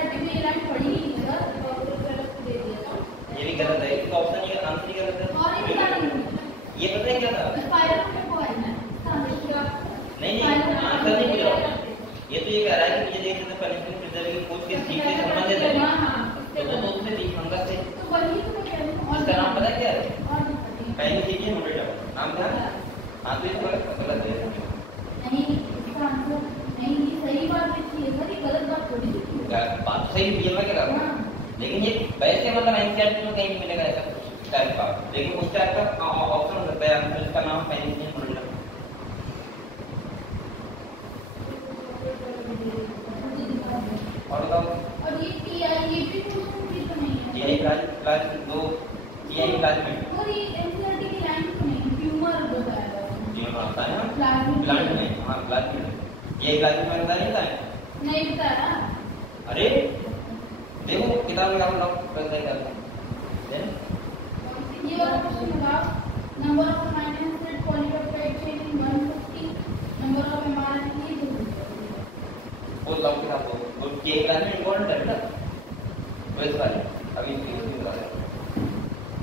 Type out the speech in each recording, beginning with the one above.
NCERT में ये line पढ़ी नहीं है सर, तो गलत दे दिया था। ये भी गलत है, इसका ऑप्शन ही आंसर ही गलत है। और ये पता नहीं ये पता है क्या था? स्पाइरल में को है ना, नहीं आंसर नहीं मिल रहा। ये तो ये कह रहा है कि ये देखते थे पनिशमेंट प्रिजर्व की खोज के सीख से संबंधित है। तो वो तो उससे सीख फंगस से। तो वही तो मैं कह रही हूं। इसका नाम पता है क्या है? और पहली सीख है मोटेटा, नाम क्या है? हां तो इसका गलत है। नहीं इसका आंसर नहीं, ये सही बात लिखी है सर, ये गलत बात थोड़ी लिखी है। बात सही है, मैं क्या कर रहा हूं, लेकिन ये वैसे मतलब एनसीईआरटी में कहीं भी मिलेगा ऐसा टाइप का, लेकिन उस टाइप का ऑप्शन हो सकता है आंसर इसका नाम पेनिसिलिन मोटेटा। और बताओ। और ये टीआई ये भी क्वेश्चन भी तो नहीं है। टीआई क्लास 2 टीआई क्लास में और ये एनसीईआरटी की लाइन तो नहीं, ट्यूमर बताया था। ट्यूमर आता है ना प्लाज्मा प्लांट में। हां प्लांट में ये क्लास में आता नहीं था। नहीं बताया। अरे देखो किताब में क्या बताओ कैसे करते हैं। ये वाला क्वेश्चन बताओ, number of amino acid polypeptide chain in 150, number of mRNA की वो लॉग के साथ वो के क्लास में इम्पोर्टेंट है ना वो इस वाले अभी इसकी बता रहा हूं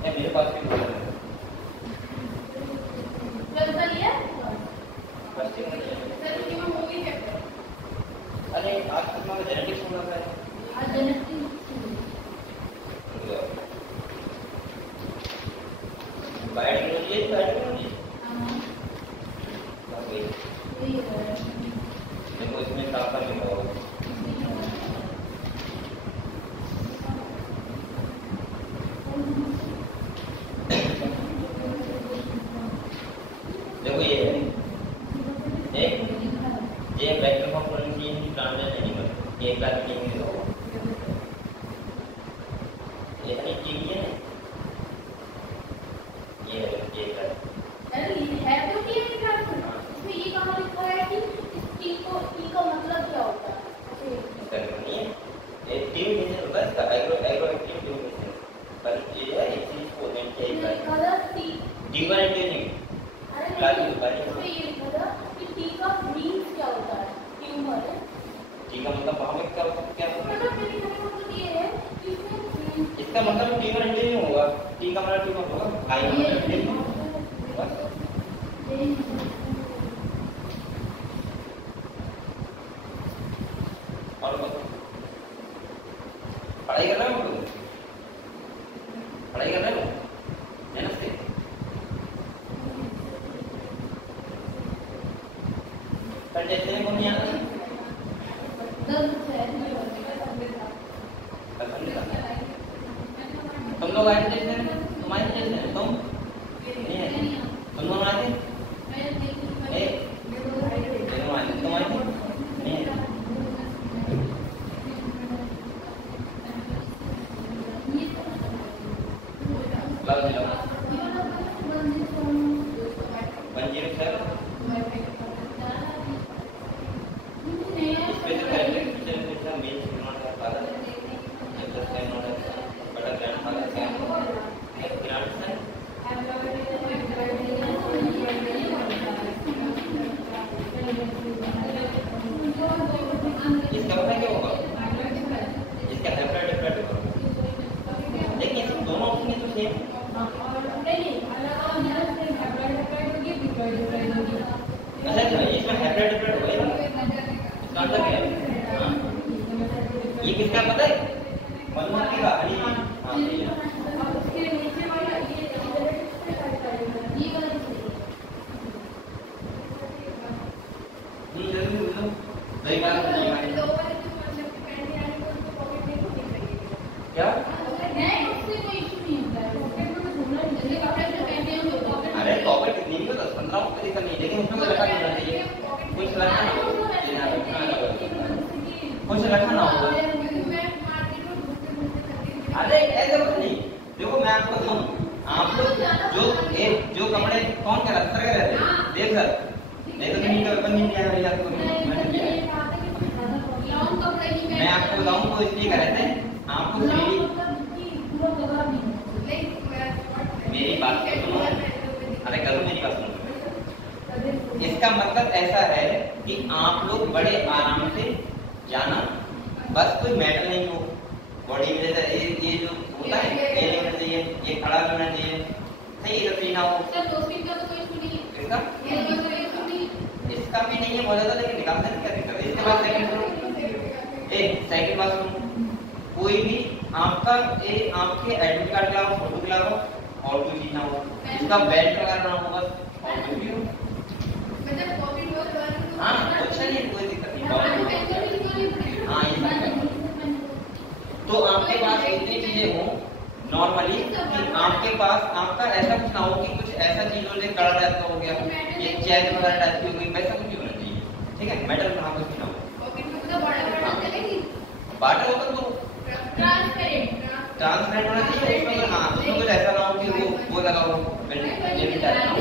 ये मेरे पास भी बोल रहा है चलता लिया फर्स्ट ईयर में सर कि मैं मूवी है। अरे आज तक मैं जेनेटिक्स सुन रहा था आज जेनेटिक्स बायोटेक्नोलॉजी हां बाकी वही है। देखो इसमें तापमान लिखा हुआ है। देखो ये है एक ये वेक्टर फॉर्म प्रोनाउंसिएशन की ट्रांसलेट एनिमल ये एक बार मीनिंग में होगा ये है टीवी है ये है अरे ये है तो कि ये क्लास में इसमें ये कहां लिखा है कि इस टी को टी का मतलब क्या होता है? नहीं ये टीवी में होता है इसका एग्रो एक्टिव टीवी में पर ये है एक चीज को मेंटेन ये करता लिखा था टी डीवर एंटीनिंग अरे लाल नहीं, बारी इसमें ये लिखा था कि टी का मीन्स क्या होता है? ट्यूमर है टी का मतलब वहां में क्या क्या मतलब मेरे कहने का मतलब ये है कि इसमें इसका मतलब डीवर एंटीनिंग होगा टी का मतलब ट्यूमर होगा आई मतलब ट्यूमर बस और पढ़ाई कर रहे हो पढ़ाई कर रहे हो मेहनत से पर जैसे को नहीं आता तुम लोग आए थे तुम्हारे जैसे तुम नहीं आए तुम लोग आए थे तुम आए थे नहीं क्लास में 107 special characteristic feature means not a father just can not but a grandfather can a grandson इसका पता क्या होगा इसका हैप्लॉइड डिप्लॉइड होगा लेकिन इसमें दोनों ऑप्शन तो सेम अच्छा इसमें हैप्लॉइड डिप्लॉइड होगा इसका मतलब क्या है ये किसका पता है मधुमक्खी का हनी हां सही है सही बात है क्या अरे टॉपिक कितनी भी 10-15 को दिक्कत नहीं लेकिन उसमें कुछ रखा नहीं चाहिए कुछ रखा ना कुछ रखा ना हो अरे ऐसे कुछ नहीं देखो मैं आपको बताऊं आप लोग जो कपड़े कौन कह रहा सर कह रहे थे देख सर नहीं तो नहीं तो बंद नहीं किया मेरी आपको मैं आपको बताऊं तो इसलिए कह रहे थे आपको मेरी बात सुनो अरे करो मेरी बात सुनो इसका मतलब ऐसा है कि आप लोग बड़े आराम से जाना बस कोई मेटल नहीं हो बॉडी में, जैसे ये जो होता है ये नहीं होना चाहिए, ये खड़ा होना चाहिए, सही इधर ना हो। सर दो स्पीड का तो कोई इशू नहीं है, इसका ये तो कोई इशू नहीं है, इसका भी नहीं है बहुत ज्यादा, लेकिन निकालते हैं क्या दिक्कत है। इसके बाद सेकंड बाथरूम, कोई भी आपका आपके एडमिट कार्ड के अलावा फोटो के अलावा और कोई चीज ना हो, इसका बेल्ट वगैरह ना हो, बस और कुछ भी हो। मतलब कॉपी बहुत बार हाँ कुछ नहीं, कोई दिक्कत नहीं। हाँ ये तो आपके पास इतनी चीजें हो नॉर्मली कि आपके पास आपका ऐसा कुछ ना हो कि कुछ ऐसा चीज हो जैसे कड़ा टाइप का हो गया, ये चेन वगैरह टाइप की हो गई, वैसा कुछ नहीं होना चाहिए, ठीक है। मेटल कहाँ कुछ भी ना हो। बाटर होगा तो ट्रांसपेरेंट होना चाहिए उसमें। हाँ उसमें कुछ ऐसा ना हो कि वो लगा हो, ये भी टाइप ना हो।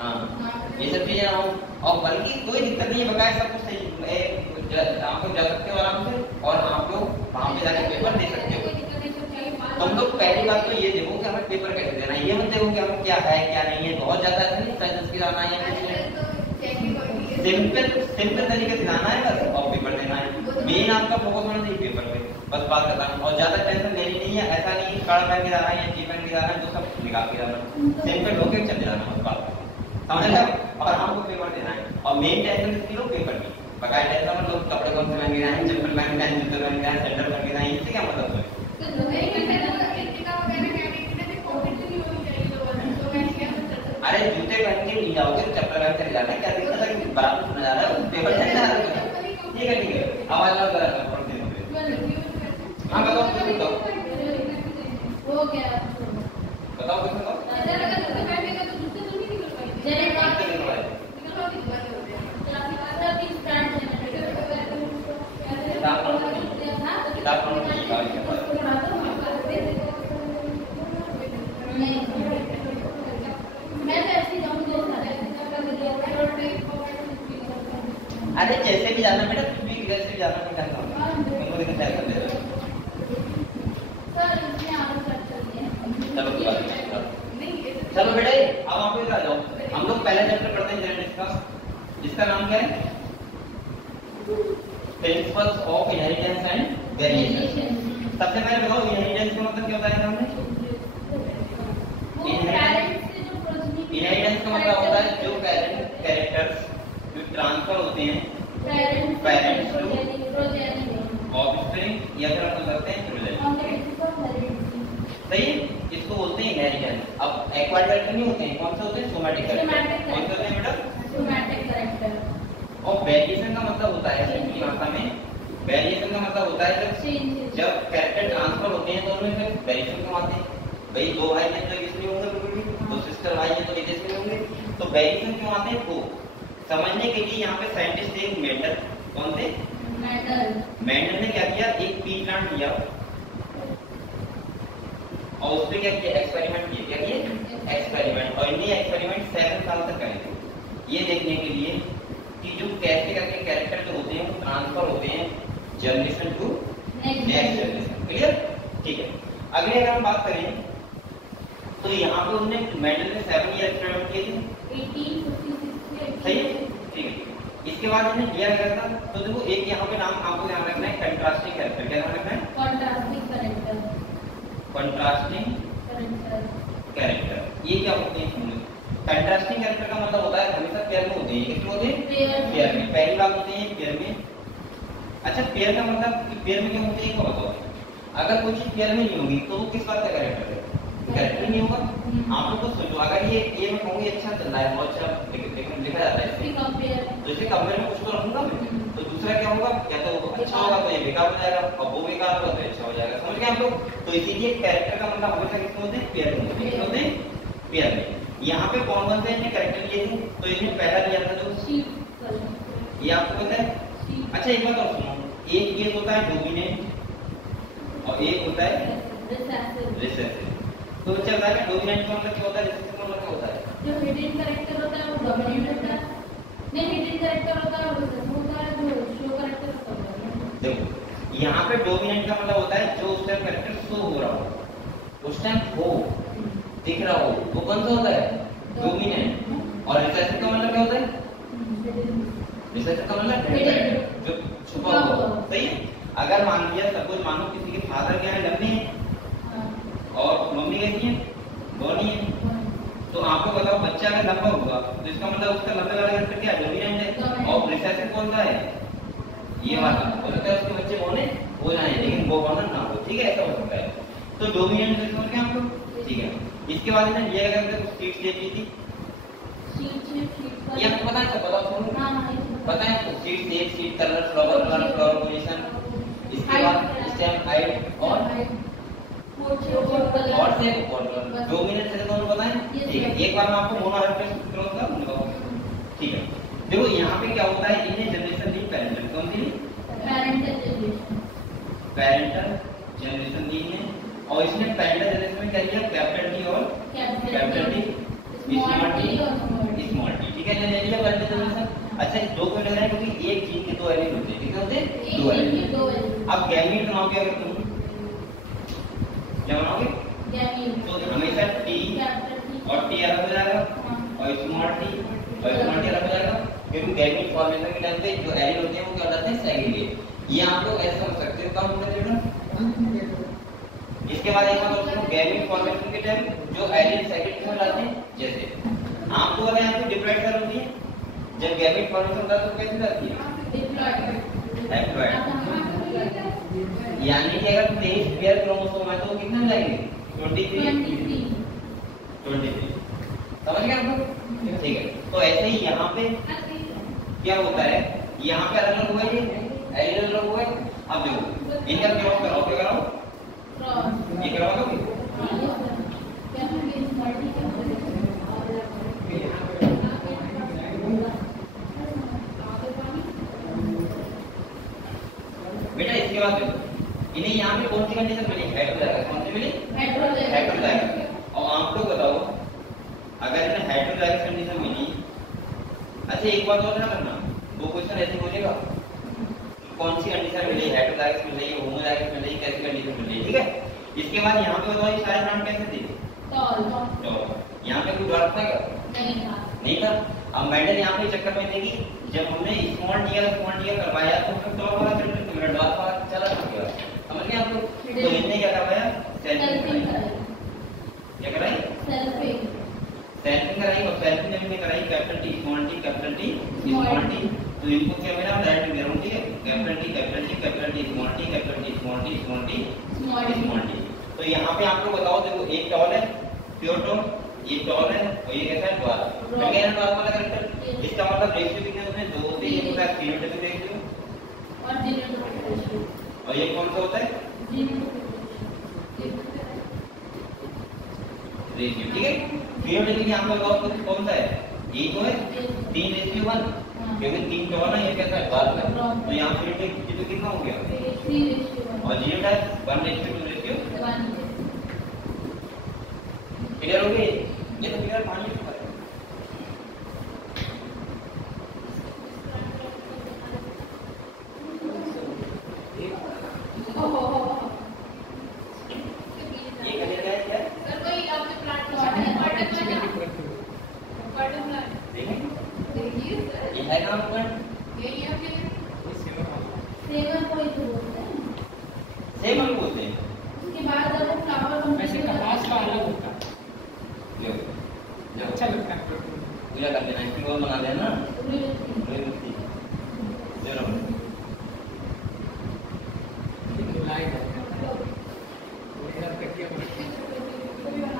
हाँ ये सब चीजें ना हो, और बल्कि कोई दिक्कत नहीं है, बकाया सब कुछ सही आप लोग जा सकते हो आराम से, और आप लोग वहाँ पे जाके पेपर दे सकते हो। तुम लोग पहली बात तो ये देखो कि हमें पेपर कैसे देना है, ये मत देखो कि हमें क्या है क्या नहीं है, बहुत ज्यादा ऐसा नहीं साइंस की जाना है, सिंपल तरीके से जाना है बस, और पेपर देना है। मेन आपका फोकस होना चाहिए पेपर पे, बस बात करना है, और ज्यादा टेंशन लेनी नहीं है। ऐसा नहीं कड़ा पहन के जाना है या टी पहन के जाना है, तो सब निकाल के जाना, सिंपल होके चले जाना, बस बात समझ लो। और हमको पेपर देना है, और मेन टेंशन इसकी लो पेपर की, बकाया टेंशन में लोग कपड़े कौन से पहन के जाए, चप्पल पहन के जाए, जूते पहन के जाए, सैंडल पहन के जाए, इससे क्या मतलब है। अरे जूते पहन के नहीं जाओगे तो चप्पल पहन के जाना है, क्या दिक्कत है कि बराबर सुना जा रहा है, पेपर चल रहा है। ठीक है ठीक है, आवाज ना करा कर पढ़ते हैं। हां बताओ कुछ बताओ, हो गया बताओ कुछ बताओ। अरे जैसे भी जाना बेटा, कुछ भी जैसे भी जाना बेटा, तुमको दिक्कत है कर दे। चलो बेटे अब आप इधर आ जाओ, हम लोग पहला चैप्टर पढ़ते हैं जेनेटिक्स का, जिसका नाम क्या है, principles of inheritance and variation. सबसे पहले बताओ इनहेरिटेंस का मतलब क्या बताया था हमने। इनहेरिटेंस का मतलब होता है जो कैरेक्टर्स जो ट्रांसफर होते हैं पेरेंट्स टू ऑफस्प्रिंग, या फिर हम कहते हैं प्रोजेनी, सही है, इसको बोलते हैं इनहेरिटेंस। अब एक्वायर्ड कैरेक्टर नहीं होते हैं, कौन से होते हैं, सोमैटिक कैरेक्टर। कौन से होते हैं बेटा, सोमैटिक कैरेक्टर। और वेरिएशन का मतलब होता है सिंपली भाषा में, वेरिएशन का मतलब होता है जब कैरेक्टर ट्रांसफर होते हैं तो उनमें फिर वेरिएशन क्यों आते हैं। भाई दो भाई हैं तो इसमें होंगे बिल्कुल भी, दो सिस्टर भाई हैं तो इसमें होंगे, तो वेरिएशन क्यों आते हैं वो समझने के लिए यहाँ पे साइंटिस्ट थे मेंडल। कौन थे, मेंडल ने क्या किया, एक पी प्लांट लिया और उस पर क्या किया, एक्सपेरिमेंट किया। क्या किया, एक्सपेरिमेंट। और इन्हें एक्सपेरिमेंट 7 साल तक करे थे, ये देखने के लिए कि जो कैसे करके कैरेक्टर जो होते हैं वो ट्रांसफर होते हैं generation to next generation. Clear, ठीक है। अगले अगर हम बात करें तो यहाँ पे उन्होंने मेंडल ने 7 ईयर एक्सपेरिमेंट किए थे, 1856 सही है, ठीक है। इसके बाद इन्हें दिया गया था, तो देखो एक यहाँ पे नाम आपको ध्यान रखना है, कंट्रास्टिंग कैरेक्टर। क्या ध्यान रखना है, कंट्रास्टिंग कैरेक्टर। कंट्रास्टिंग कैरेक्टर ये क्या होते हैं, कंट्रास्टिंग कैरेक्टर का मतलब होता है हमेशा पेयर में होते हैं, किसमें होते हैं, पेयर में। पहली बात होते हैं पेयर में। अच्छा पेयर का मतलब पेयर में क्यों होते हैं, बताओ। अगर कोई चीज पेयर में नहीं होगी तो वो किस बात का कैरेक्टर है, कैरेक्टर नहीं होगा। आप लोग को सोचो, अगर ये मैं कहूँगी अच्छा चल रहा है, बहुत अच्छा लिखा जाता है इससे, तो इसे कंपेयर में कुछ तो रखूंगा मैं, तो दूसरा क्या होगा, या तो अच्छा होगा तो ये बेकार हो जाएगा, और वो बेकार होगा तो अच्छा हो जाएगा। समझ गए आप लोग। तो इसीलिए कैरेक्टर का मतलब हमेशा किसमें होते हैं, पेयर में होते हैं, पेयर में। यहाँ पे कौन कौन से इन्हें कैरेक्टर लिए थे, तो इन्हें पहला लिया था जो ये आपको पता है। अच्छा एक बात और सुनो, एक केस होता है डोमिनेंट और एक होता है रिसेसिव। तो बच्चा बताया डोमिनेंट का मतलब क्या होता है, रिसेसिव का मतलब क्या होता है। जो हिडन कैरेक्टर होता है वो डोमिनेंट होता है, नहीं हिडन कैरेक्टर होता है वो रिसेसिव होता है, जो शो कैरेक्टर होता है। देखो यहाँ पे डोमिनेंट का मतलब होता है जो उस टाइम कैरेक्टर शो हो रहा हो, उस टाइम हो दिख रहा हो, वो कौन सा होता है, डोमिनेंट। और रिसेसिव का मतलब क्या होता है, रिसेसिव का मतलब जो छुपा हुआ। सही है। अगर मान लिया सपोज मानो किसी के फादर क्या है लंबे हैं और मम्मी कैसी है बॉडी है, तो आपको बताओ बच्चा अगर लंबा होगा तो इसका मतलब उसका लंबे वाला कैरेक्टर क्या डोमिनेंट है और रिसेसिव कौन सा है ये वाला। हो सकता है उसके बच्चे बोने हो जाए लेकिन वो बोनर ना हो, ठीक है ऐसा हो सकता है। तो डोमिनेंट कैसे समझ गए आप लोग, ठीक है। इसके बाद में ये अगर कुछ सीट्स देती थी ये आपको पता है सब बताओ पता है तो seat shape seat colour flower position, इसके बाद स्टेम हाइट और शेप और डोमिनेंट से दोनों बताएं, ठीक है। एक बार मैं आपको मोनो हाइब्रिड करूंगा, ठीक है। देखो यहाँ पे क्या होता है, इन्हें जनरेशन दी पैरेंटल, कौन सी पैरेंटल जनरेशन दी है और इसने पैरेंटल जनरेशन में क्या किया कैपिटल टी और कैपिटल टी स्मॉल टी, ठीक है। ले लिया पैरेंटल जनरेशन। अच्छा दो क्यों ले रहे हैं क्योंकि एक जीन के दो एलील होते हैं, ठीक है होते हैं दो एलील। अब गैमीट बनाओगे अगर तुम क्या बनाओगे तो हमेशा टी और टी अलग हो जाएगा और स्मॉल टी अलग हो जाएगा क्योंकि गैमीट फॉर्मेशन के टाइम पे जो एलील होते हैं वो क्या होते हैं सेग्रीगेट। ये आप लोग ऐसे समझ सकते हो कौन होता है। इसके बाद एक बात और गैमीट फॉर्मेशन के टाइम जो एलील सेग्रीगेट हो जाते हैं, जैसे आपको वाले यहाँ पे डिप्लॉइड सेल होती है, जब गैमीट फॉर्मेशन होता है तो कैसे जाती है डिप्लॉइड, यानी कि अगर 23 पेयर क्रोमोसोम है तो कितने लगेंगे 23 समझ गए आप लोग, ठीक है। तो ऐसे ही यहाँ पे क्या होता है, यहाँ पे अलग हुआ ये एलील अलग हुआ। अब देखो इनका क्रॉस कराओ, क्या कराओ ये करवा दोगे बेटा। इसके बाद इन्हें यहाँ पे कौन सी कंडीशन मिली, हेटेरोजाइगस, कौन सी मिली हेटेरोजाइगस। और आप लोग बताओ अगर इन्हें हेटेरोजाइगस कंडीशन मिली, अच्छा एक बात और ना करना, दो क्वेश्चन ऐसे बोलेगा कौन सी कंडीशन मिली, हेटेरोजाइगस मिल रही है होमोजाइगस मिल रही है, कैसी कंडीशन मिल रही है, ठीक है। इसके बाद यहाँ पे बताओ ये सारे प्लांट कैसे थे टॉल, यहाँ पे कोई ड्वार्फ था क्या नहीं था। अब मेंडल यहाँ पे चक्कर में देगी जब हमने स्मॉल डी करवाया तो फिर टॉल वाला चैप्टर ड्वार्फ वाला चला गया, समझ गए आप लोग। तो इनने क्या करवाया सेल्फिंग क्या कराई सेल्फिंग कराई और सेल्फिंग में कराई कैपिटल टी स्मॉल टी। तो इनको क्या मिला डायरेक्ट मिला, ठीक है कैपिटल टी स्मॉल टी। तो यहाँ पे आप लोग बताओ, देखो एक टॉल है प्योर टॉल, ये टॉल है और ये कैसा है ड्वार्फ, मिल गया ना ड्वार्फ वाला कैरेक्टर। इसका मतलब रेशियो कितने होते हैं, 2 से 1 का फिनोटाइपिक रेशियो और ये कौन सा होता है रेशियो, ठीक है। फिनोटाइपिक यहाँ पे बताओ कौन सा है, ये तो है 3:1 क्योंकि 3 टॉल है, ये कैसा है ड्वार्फ है। तो यहाँ फिनोटाइपिक कितना हो गया और जीनोटाइप 1:2 रेशियो क्लियर हो गई। ये तो क्लियर पानी में है। ये क्लियर है क्या सर कोई आपके प्लांट देखिए ये है काम पर यही है कि सेवन कोई तो बोलते हैं सेम हम बोलते हैं। उसके बाद जब वो फ्लावर वैसे कपास का अलग होता है, जो अच्छा लगता है। पूजा कर देना है वो बना देना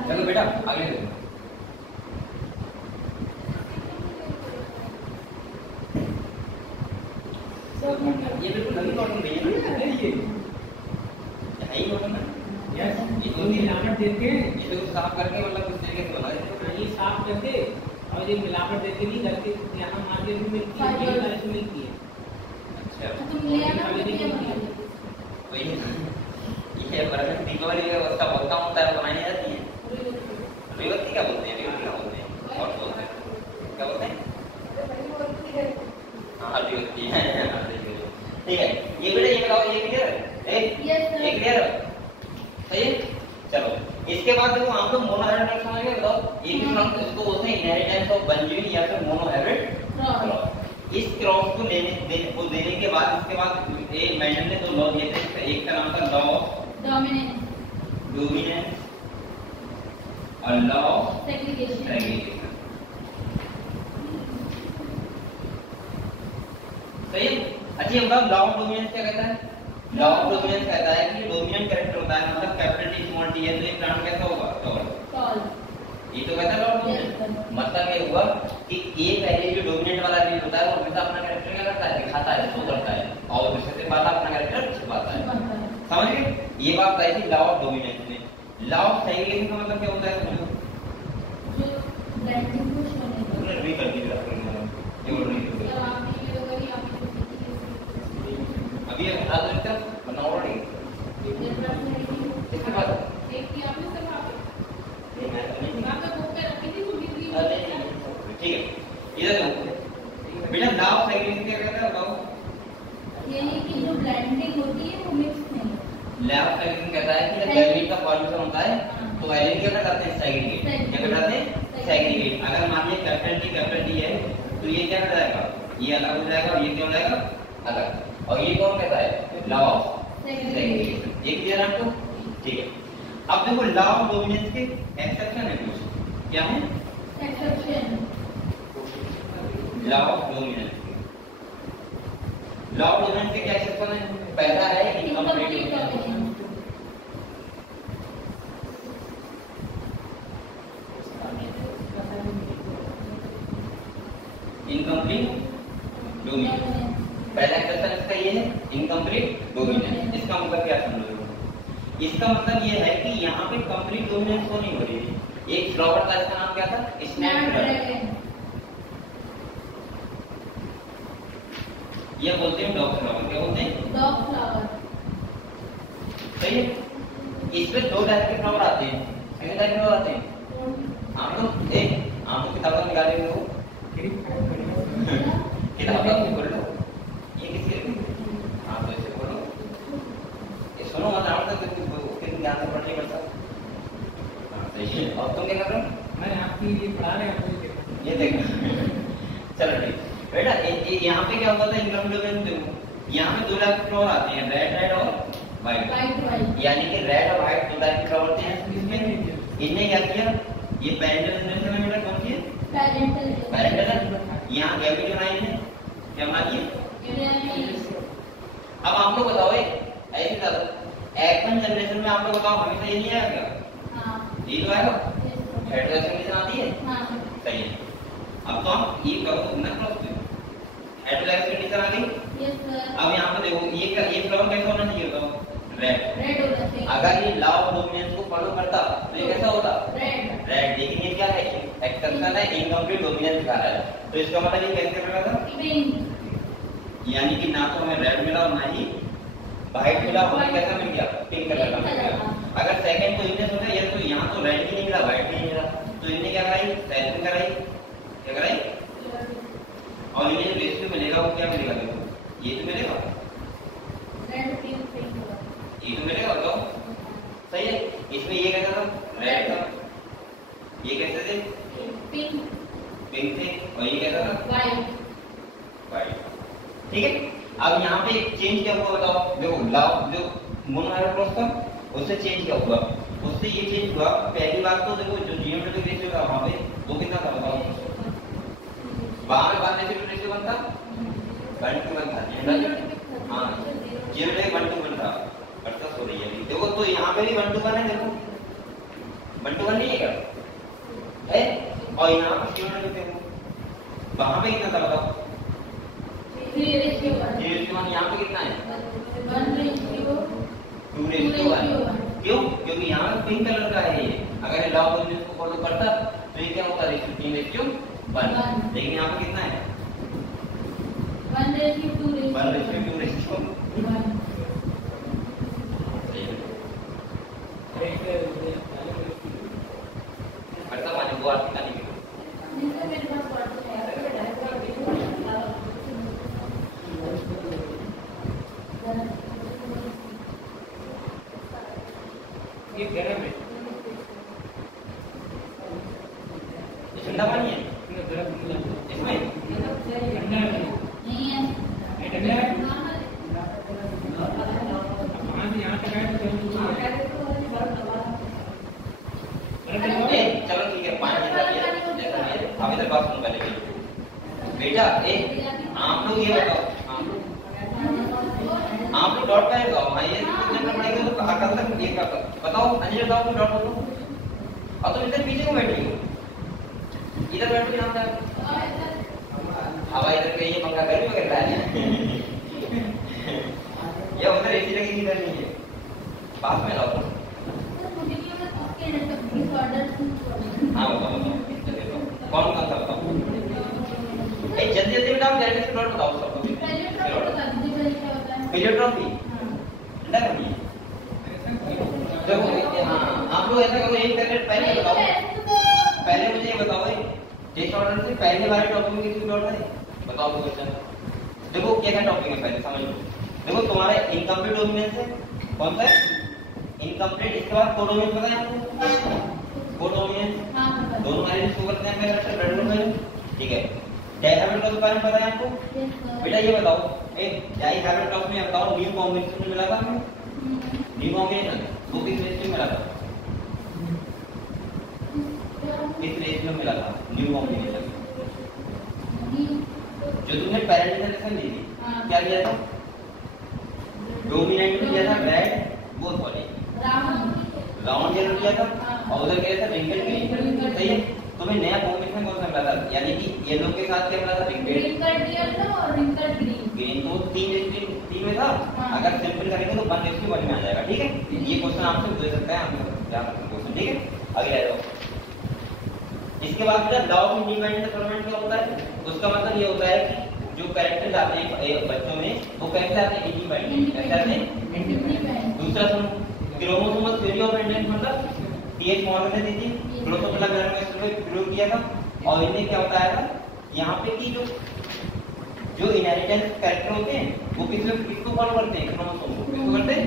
चलो बेटा आगे देखो। ये बिल्कुल नई कॉटन नहीं है, ये है ही कॉटन है। यस, ये तो मिलावट देके, ये तो साफ करके मतलब कुछ तरीके से बना देते ये साफ करके और ये मिलावट देके नहीं करके यहाँ मार्केट में मिलती है, ये वाले से मिलती है। अच्छा तुम ले आना वही ये परफेक्ट रिकवरी व्यवस्था बहुत कम होता है, बनाई नहीं जाती है। रिवर्ती क्या बोलते हैं, रिवर्ती क्या बोलते हैं और बोलते हैं क्या बोलते हैं, हाँ रिवर्ती है ठीक है। ये बेटा ये बताओ ये क्लियर है, ये क्लियर है सही है। चलो इसके बाद देखो आप लोग मोनोहाइब्रिड समझ गए, बताओ ये किस नाम से इसको बोलते हैं, इनहेरिटेंस ऑफ बंजीन या फिर मोनोहाइब्रिड क्रॉस। इस क्रॉस को देने के बाद इसके बाद एक मेंडल ने 2 लॉ दिए थे। एक का नाम था लॉ ऑफ डोमिनेंस और लॉ ऑफ सेग्रीगेशन। सही है। अच्छा ये बताओ लॉ ऑफ डोमिनेंस क्या कहता है? लॉ ऑफ डोमिनेंस कहता है कि डोमिनेंट कैरेक्टर होता है, मतलब कैपिटल टी स्मॉल टी है, तो ये प्लांट कैसा होगा? टॉल। ये तो कहता है लॉ ऑफ डोमिनेंस। मतलब ये हुआ कि ए पहले जो डोमिनेंट वाला एलिमेंट होता है वो हमेशा अपना कैरेक्टर क्या करता है? दिखाता है, शो करता है, और दूसरे से वाला अपना कैरेक्टर छुपाता है। समझ गए? ये बात आई थी लॉ ऑफ डोमिनेंस में। लॉ ऑफ सेग्रीगेशन का मतलब क्या होता है? जो ब्लेंडिंग को शो नहीं करता। री कर दीजिए ये बोल रही है अभी हटा दो इसका बनाओ नहीं इसके बाद एक की आपने सब ये मैं नहीं आपका बुक पे रखी थी वो डिग्री ठीक है। इधर देखो बेटा लॉ ऑफ सेग्रीगेशन क्या कहता है? बताओ। ये है कि जो ब्लेंडिंग होती है वो मिक्स नहीं। लॉ ऑफ सेग्रीगेशन कहता है कि जब एलिमेंट का फॉर्मेशन होता है तो एलिमेंट क्या करते हैं? सेग्रीगेट। क्या करते हैं? सेग्रीगेट। अगर मान लिया कैपिटल टी है तो ये क्या हो जाएगा? ये अलग हो जाएगा और ये क्या हो जाएगा? अलग। और ये कौन कहता है? Law of segregation. ये क्लियर है आपको? ठीक है। अब देखो लॉ ऑफ डोमिनेंस के एक्सेप्शन है कुछ। क्या है exception? Law of dominance. Law of dominance के क्या एक्सेप्शन है? पहला है इनकम्प्लीट डोमिनेंस। इनकम्प्लीट डोमिनेंस पहला एक्सेप्शन इसका ये है, इनकम्प्लीट डोमिनेंस। इसका मतलब क्या समझ लो? इसका मतलब ये है कि यहाँ पे कंप्लीट डोमिनेंस तो नहीं हो रही है। एक फ्लावर था, इसका नाम क्या था? स्नैपड्रैगन। ये बोलते हैं डॉग फ्लावर। क्या बोलते हैं? Dog flower. सही है। इसमें 2 टाइप के फ्लावर आते हैं। कितने टाइप के फ्लावर आते हैं? आप लोग एक आप लोग किताबों में निकाले हो किताबों में खोल लो। ये किसके? आप तो ऐसे बोलो। ये सुनो मत आप तक कितने ध्यान से पढ़ने पड़ता। हाँ सही है। अब तुम क्या कर रहे हो? मैं आपकी ये पढ़ा रहे हैं। ये देखो चलो ठीक बेटा। यहाँ पे क्या होता था? इनकम डोमेन देखो यहाँ पे 2 टाइप के फ्लावर आते हैं, रेड और व्हाइट। यानी कि रेड और व्हाइट 2 टाइप के फ्लावर होते हैं। इसमें इनने क्या किया? ये पेरेंटल जनरेशन में बेटा कौन सी है? पेरेंटल। यहाँ गैमेटोनाइन है। क्या मानिए? अब आप लोग बताओ ऐसे करो F1 जनरेशन में आप लोग बताओ हमेशा ये नहीं आएगा क्या? हाँ। ये तो आएगा। हेटेरोजेनेशन आती है? हाँ। सही है। अब तो हम ये करो ना क्रॉस पे हेटेरोजेनेशन आ गई। Yes sir. अब यहाँ पे देखो ये फ्लावर कैसा होना चाहिए? बताओ। रेड होना चाहिए। अगर ये लॉ ऑफ डोमिनेंस को फॉलो करता तो ये कैसा होता? रेड। लेकिन ये क्या है? एक्सेप्शन है, इनकम्प्लीट डोमिनेंस दिखा रहा है। तो इसका मतलब ये कैसे कर रहा था? यानी कि ना तो हमें रेड मिला और ना ही व्हाइट मिला, हमें कैसा मिल गया? पिंक कलर का मिल गया। अगर सेकंड कोइंसिडेंस होता है तो यहाँ तो रेड भी नहीं मिला, व्हाइट भी नहीं मिला, तो इन्हें क्या कराई? सेलेक्शन कराई। क्या कराई? और इन्हें जो रेशियो मिलेगा वो क्या मिलेगा? देखो ये तो मिलेगा, रेड पिंक पिंक ये तो मिलेगा। बताओ सही है। इसमें ये कैसा था? रेड था। ये कैसे थे? पिंक थे। और ये कैसा था? व्हाइट। ठीक है। अब यहाँ पे चेंज क्या हुआ बताओ? देखो लॉ जो मोनोहाइड्रोस था उससे चेंज क्या हुआ? उससे ये चेंज हुआ। पहली बात तो देखो जो जियोमेट्रिक रेशियो था वहाँ पे वो कितना था बताओ? वहाँ पे 1:1 रेशियो बनता 1:1 था। हाँ जियोमेट्रिक 1:1 था। अच्छा सो रही है देखो, तो यहाँ पे भी 1:1 है। देखो 1:1 नहीं है क्या? है। और यहाँ पे जियोमेट्रिक देखो वहाँ पे कितना था बताओ? 3:1। यहाँ पे कितना है? 1:2:1। क्यों? क्योंकि यहाँ पिंक कलर का है ये। अगर ये लॉ ऑफ डोमिनेंस को फॉलो करता तो ये क्या होता? 3:1। लेकिन यहाँ पे कितना है? 1:2:1। करता पानी को आरती का नहीं ये गरम है। ठंडा पानी है गरम इसमें? ठंडा है। कल तक एक बताओ अंजलि बताओ तुम डॉट बोलो। और तुम इधर पीछे क्यों बैठी हो? इधर बैठो यहाँ पे। हवा इधर के ये पंखा गर्मी वगैरह है ये उधर एसी लगी इधर नहीं है। पास में लाओ। हाँ बताओ कौन कौन सा बताओ। जल्दी जल्दी बताओ जल्दी से डॉट बताओ सबको। फिजियोट्रॉपी ठंडा करनी है। देखो हाँ आप लोग ऐसा करो एक पहले बताओ। पहले मुझे ये बताओ टेस्ट ऑर्डर से पहले वाले टॉपिक में कितनी डॉट है बताओ क्वेश्चन। देखो क्या क्या टॉपिक है पहले समझ लो। देखो तुम्हारा इनकम्प्लीट डोमिनेंस है कौन सा है इनकम्प्लीट। इसके बाद कोडोमिनेंस पता है आपको कोडोमिनेंस दोनों वाले इसको करते हैं मेरा ब्लड ग्रुप ठीक है। डायहाइड्रोल के बारे में पता है आपको बेटा ये बताओ एक डायहाइड्रोल में बताओ न्यू कॉम्बिनेशन में मिला था हमें न्यू कॉम्बिनेशन वो किस रेशियो में मिला था किस रेशियो में मिला था न्यू कॉम्बिनेशन जो तुमने पैरेंटल लेसन ली थी क्या लिया था डोमिनेंट में लिया था रेड वो सॉरी राउंड जेल लिया था और उधर क्या था रिंकल ग्रीन सही है। तुम्हें नया कॉम्बिनेशन कौन सा मिला था यानी कि येलो के साथ क्या मिला था रिंकल ग्रीन तो 3 में था। अगर सिंपल करेंगे तो 1:1 में आ जाएगा ठीक है। ये क्वेश्चन आपसे पूछ सकते हैं आप क्या क्वेश्चन ठीक है। आगे आ जाओ। इसके बाद लॉ ऑफ इंडिपेंडेंट डेवलपमेंट क्या होता है उसका मतलब ये होता है कि जो कैरेक्टर्स आते हैं बच्चों में वो कैसे आते हैं इंडिपेंडेंट कैसे आते हैं इंडिपेंडेंट। दूसरा समझ क्रोमोसोमल थ्योरी ऑफ इंडिपेंडेंस मतलब टीएच मॉडल ने दी थी क्रोमोसोमल ग्रामर में प्रयोग किया था। और इनमें क्या होता है यहाँ पे कि जो इनहेरिटेंस कैरेक्टर होते हैं वो किसको फॉलो करते हैं क्रोमोसोम को किसको करते हैं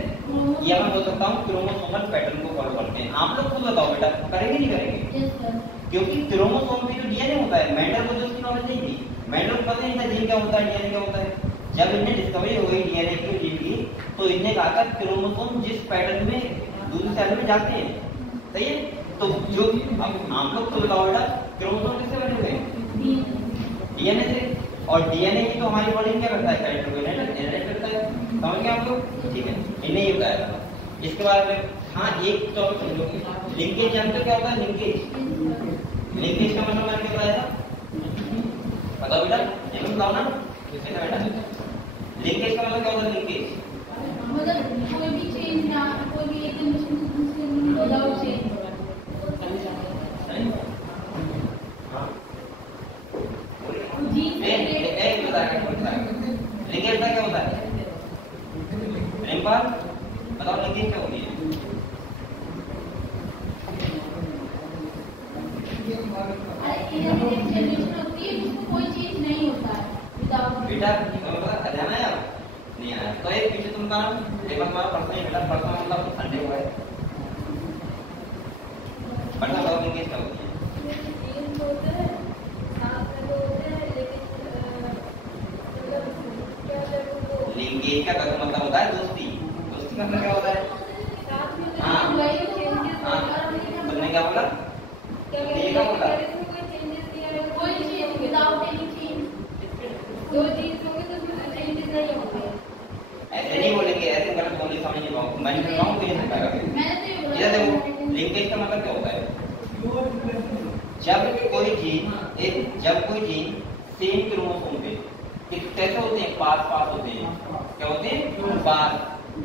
या मैं बोल सकता हूँ क्रोमोसोमल पैटर्न को फॉलो करते हैं। आप लोग खुद बताओ बेटा करेंगे नहीं करेंगे क्योंकि क्रोमोसोम पे जो डीएनए होता है मेंडल को जो उसकी नॉलेज नहीं थी मेंडल को पता नहीं था जीन क्या होता है डीएनए क्या होता है। जब इन्हें डिस्कवरी हो गई डीएनए की जीन की तो इन्हें कहा था क्रोमोसोम जिस पैटर्न में दूसरे सेल में जाते हैं सही है। तो जो अब आप लोग तो बताओ बेटा क्रोमोसोम किससे बने हुए हैं डीएनए से। और डीएनए ही तो हमारी बॉडी में क्या करता है कैरेक्टर को इनहेरिट करता है समझ गए आप लोग ठीक है। इन्हें ये बताया था। इसके बाद में हाँ एक टॉपिक समझो लिंकेज जानते हो क्या होता है लिंकेज लिंकेज का मतलब मैंने क्या बताया था बताओ बेटा ये बताओ ना बेटा लिंकेज का मतलब क्या होता है लिंकेज मतलब कोई भी चेंज ना कोई भी एक मशीन से दूसरे में विदाउट चेंज जी एक बताएगा लिंकेज का क्या होता है प्रेमपाल बताओ लिंकेज क्या होती है जनरेशन होती है जिसमें कोई चीज नहीं होता है विदाउट बेटा तुम्हें पता ध्यान आया नहीं आया तो एक पीछे तुम का एक बार तुम्हारा प्रश्न ही बेटा प्रश्न मतलब संडे हुआ है पढ़ना बताओ लिंकेज क्या होती है लिंकेज का मतलब होता है दोस्ती दोस्ती का मतलब क्या होता है हाँ तुमने क्या बोला ये क्या बोला कोई चीज विदाउट एनी चेंज दो चीज होंगे तो उसमें चेंजेस नहीं होंगे ऐसे नहीं बोलेंगे ऐसे गलत बोलने समझ नहीं पाऊंगा मैंने बोला हूं कोई नहीं पाएगा मैंने तो ये बोला इधर देखो लिंकेज का मतलब क्या होता है जब कोई जीन सेम क्रोमोसोम पे कैसे होते हैं पास होते हैं क्या होते हैं पास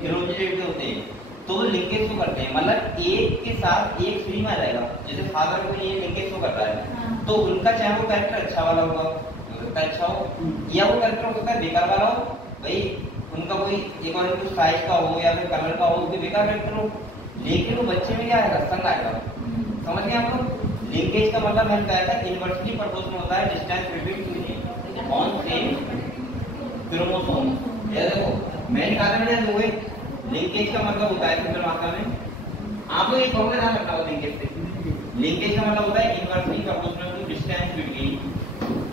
रिलेटेड होते हैं तो लिंकेज को करते हैं मतलब एक के साथ एक फ्री में आ जाएगा जैसे फादर को ये लिंकेज को कर रहा है तो उनका चाहे वो कैरेक्टर अच्छा वाला होगा अच्छा हो या वो कैरेक्टर हो सकता है बेकार वाला हो भाई उनका कोई एक और साइज का हो या फिर कलर का हो कोई बेकार कैरेक्टर हो लेकिन वो बच्चे में क्या आएगा संग आएगा समझ गए आप लोग। लिंकेज का मतलब मैंने बताया था इनवर्सली प्रोपोर्शनल होता है distance between to on same chromosome. ये देखो मैंने कहा था हुए लिंकेज का मतलब होता है सिंपल भाषा में आप लोग एक फॉर्मूला ध्यान रखना होगा लिंकेज से। लिंकेज का मतलब होता है inversely proportional to distance between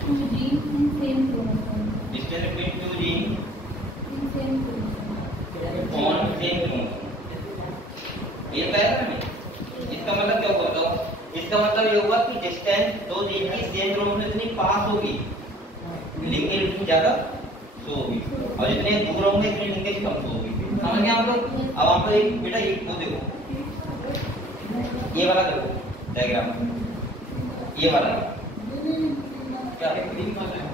two genes in same chromosome distance between two gene in same chromosome on same chromosome. ये बताया था मैंने इसका मतलब क्या होगा बताओ। इसका मतलब ये होगा कि डिस्टेंस दो जीन की सेम क्रोमोसोम इतनी पास होगी लिंकेज इतनी ज्यादा सो होगी और जितने दूर होंगे इतनी लिंकेज कम सो होगी समझ गए आप लोग? अब आपको एक बेटा एक वो देखो, ये वाला देखो डायग्राम, ये वाला क्या है? ग्रीन वाला है।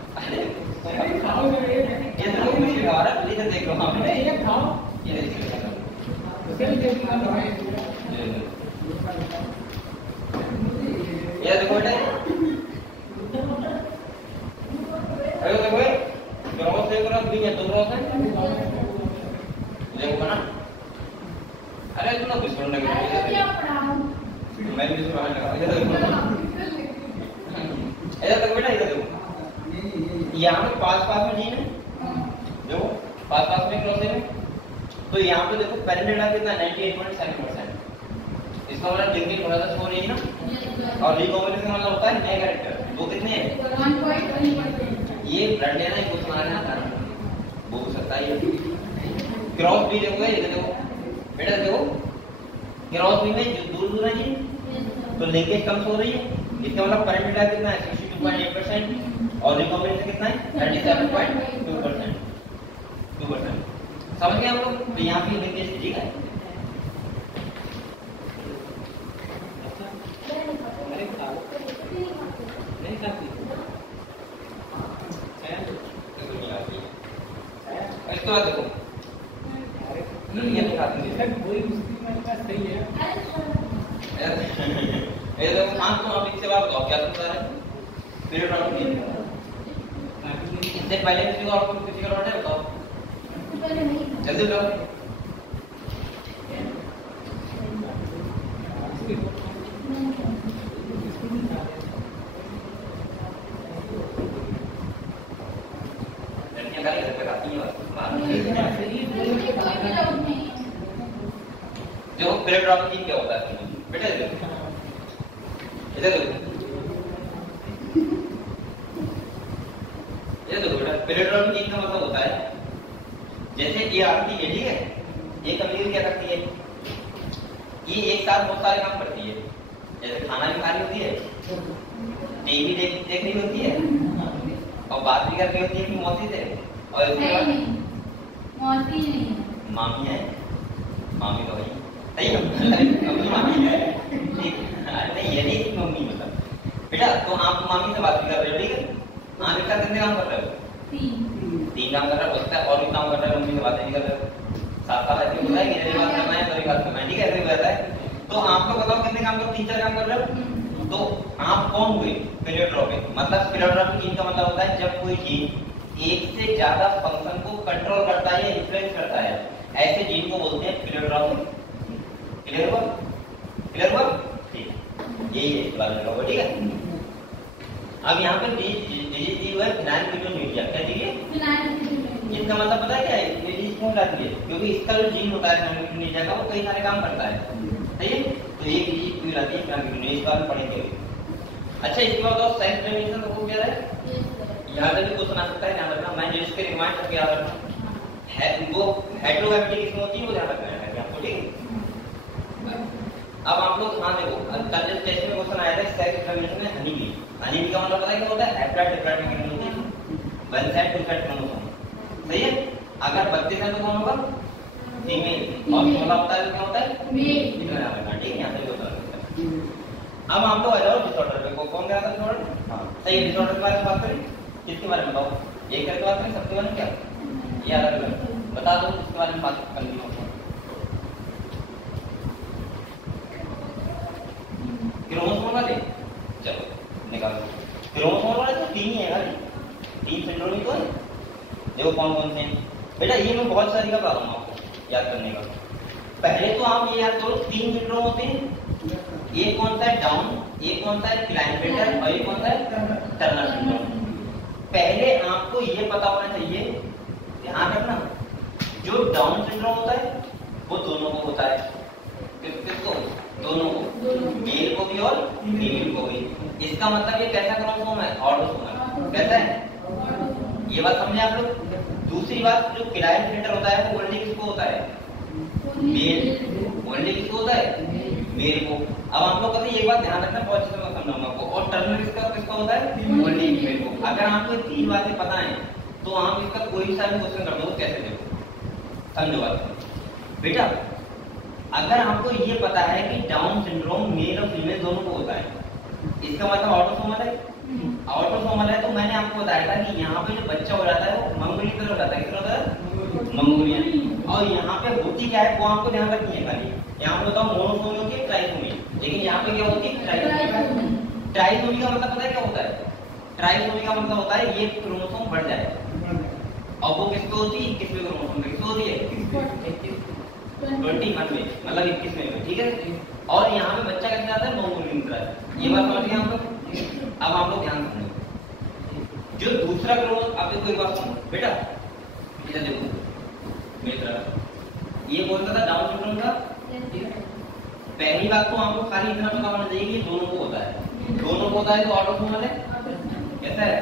अरे खाओ ना ये ये तो लोग मुझे खा रहा है, इधर देख लो। हाँ अरे ये खाओ, ये देखो ये देखो बेटा, अरे देखो ये क्रॉस एक क्रॉस भी है, दो क्रॉस है, देखो ना। अरे तुम ना कुछ करने लगे, मैं भी सुना लगा। इधर देखो, इधर देखो बेटा, इधर देखो, यहाँ पे पास में जीन है, देखो पास में क्रॉस है, तो यहाँ पे देखो पेरेंट डेटा कितना 98.7%। इसका मतलब लिंकिंग थोड़ा सा शो नहीं है ना, और रिकॉम्बिनेशन का मतलब होता है नए कैरेक्टर। वो कितने हैं? 1.1%। ये ब्लड लेना है, कुछ मारना था, वो हो सकता है। क्रॉस भी देखो, ये देखो बेटा, देखो क्रॉस भी में जो दूर है जी, तो लिंकेज कम हो रही है। इसका मतलब पेरेंट डेटा कितना है 62.8% और रिकॉम्बिनेशन कितना है 37.2%। समझ गए हम लोग? तो यहाँ पे लिंकेज ठीक है। अरे खाओ, नहीं खाती। इसके बाद देखो, ये नहीं खाती है। वही उसकी मेरे पास सही है। ये देखो हाँ, तो आप इससे बात बताओ क्या समझा रहे हैं? पीरियड ऑफ मीन इससे पहले किसी को आपको किसी का रोटे बताओ, जल्दी बताओ। लड़कियां गाली घर पे खाती हैं जो पीरियड ऑफ मीन क्या होता है बेटा? देखो इधर देखो, ये देखो बेटा, पीरियड ऑफ मीन का मतलब होता है जैसे ये आरती है, ठीक है, ये कम्युनिटी क्या करती है, ये एक साथ बहुत सारे काम करती है। जैसे खाना भी खानी होती है, टीवी देखनी होती है, और बात भी करनी होती है कि मौसी से, और इसके बाद मौसी नहीं है, मामी है, मामी तो भाई सही है, मामी है, नहीं ये नहीं मम्मी मतलब बेटा। तो आप मामी से बात भी कर रहे हो, ठीक है, आप एक साथ कितने काम कर रहे हो? तीन काम कर रहा है, हो सकता है और भी काम कर रहा है, मम्मी से बातें नहीं कर रहे हो, साथ ऐसे होता है कि मेरी बात करना है, मेरी बात करना है, ठीक है, ऐसे ही रहता है। तो आपको बताओ कितने काम करो? 3-4 काम कर रहे हो। तो आप कौन हुए? पीरियोड्रोपिक। मतलब पीरियोड्रोपिक जीन का मतलब होता है जब कोई जीन एक से ज्यादा फंक्शन को कंट्रोल करता है या इन्फ्लुएंस करता है, ऐसे जीन को बोलते हैं पीरियोड्रोपिक। क्लियर हुआ? क्लियर हुआ? ठीक है, यही है बात लगाओ, ठीक है। अब यहाँ पे डिजीज दी हुआ है फिनाइलकेटोन्यूरिया। क्या दीजिए? इसका मतलब पता है क्या है? ये डिजीज क्यों लाती है? क्योंकि इसका जो जीन होता है फिनाइलकेटोन्यूरिया का, वो कई सारे काम करता है, सही है। तो ये डिजीज क्यों लाती है फिनाइलकेटोन्यूरिया, इस बारे में पढ़ेंगे। अच्छा, इसके बाद और सेक्स ट्रांसमिशन को क्या है? यहाँ से भी कुछ सुना सकता है, ध्यान रखना। मैं जिसके रिमाइंड करके याद रखना है, वो हेटेरोगैमेटिक किस्म होती है, वो ध्यान रखना है आपको, ठीक है। अब आप लोग हाँ देखो, कल जिस टेस्ट में क्वेश्चन आया था सेक्स ट्रांसमिशन में हनी बी। हनी बी का मतलब पता है क्या होता है? हैप्लॉइड डिप्लॉइड मैकेनिज्म होती है, one side two side chromosome, सही है। अगर 32 है तो कौन होगा? फीमेल, और 16 होता है तो क्या होता है? मेल। इतना याद रखना, ठीक है, यहाँ से होता है। अब हम लोग आ जाओ डिसऑर्डर पे। कौन गया था डिसऑर्डर? हाँ सही, डिसऑर्डर के बारे में बात करें। किसके बारे में बताओ? एक करके बात करें, सबके बारे में क्या? ये अलग अलग बता दो, इसके बारे में बात करनी होगी। क्रोमोसोम वाले चलो निकालो। क्रोमोसोम वाले तो 3 ही है ना, 3 सिंड्रोम ही तो है। देखो कौन कौन से हैं बेटा, ये मैं बहुत सारी का बता रहा हूँ आपको याद करने का। पहले तो आप ये याद करो, 3 सिंड्रोम होते हैं। एक कौन सा है? डाउन, एक कौन सा है? क्लाइनबेटर, और एक कौन सा है? Turner syndrome. पहले आपको ये पता होना चाहिए, ध्यान रखना, जो डाउन सिंड्रोम होता है वो दोनों को होता है। किसको? दोनों को, मेल को भी और फीमेल को भी। इसका मतलब ये कैसा क्रोमोसोम है? ऑटोसोमल। कैसा है? ये बात समझे आप लोग। दूसरी बात, जो क्लाइनबेटर होता है वो ओनली किसको होता है? मेल। ओनली किसको होता है? मेल को। अब आप लोग कहते हैं, एक बात ध्यान रखना, बहुत अच्छे से मैं समझाऊंगा आपको। और टर्नर किसका होता है? ओनली फीमेल को। अगर आपको ये 3 बातें पता है तो आप इसका कोई सा भी क्वेश्चन कर दो, कैसे देखो, समझो बात। बेटा अगर आपको ये पता है कि डाउन सिंड्रोम मेल और फीमेल दोनों को होता है, इसका मतलब ऑटोसोमल है। ऑटोसोमल है तो मैंने आपको बताया था कि यहाँ पे जो बच्चा हो जाता है वो मंगोलियन तरह हो जाता है, किस तरह होता है? मंगोलियन। और यहाँ पे होती क्या है वो आपको ध्यान रखनी है खाली। यहाँ पे बताओ मोनोसोमी होती है, ट्राइसोमी, लेकिन यहाँ पे क्या होती है? ट्राइसोमी। ट्राइसोमी का मतलब पता है क्या होता है? ट्राइसोमी का मतलब होता है ये क्रोमोसोम बढ़ जाए, और वो किसको होती है? 21वें क्रोमोसोम पे। किसको होती है? 21 में, मतलब 21वें में, ठीक है। और यहाँ पे बच्चा कैसे आता है? मंगोलियन तरह। ये बात समझ गए आप लोग? अब आप लोग ध्यान सुनो, जो दूसरा क्रोमोसोम, आप देखो एक बात सुनो बेटा, इधर देखो मेरी तरफ, ये बोलता था डाउन सिंड्रोम का। पहली बात तो आपको खाली इतना पता होना चाहिए कि दोनों को होता है, दोनों को होता है तो ऑटोसोमल है, कैसा है?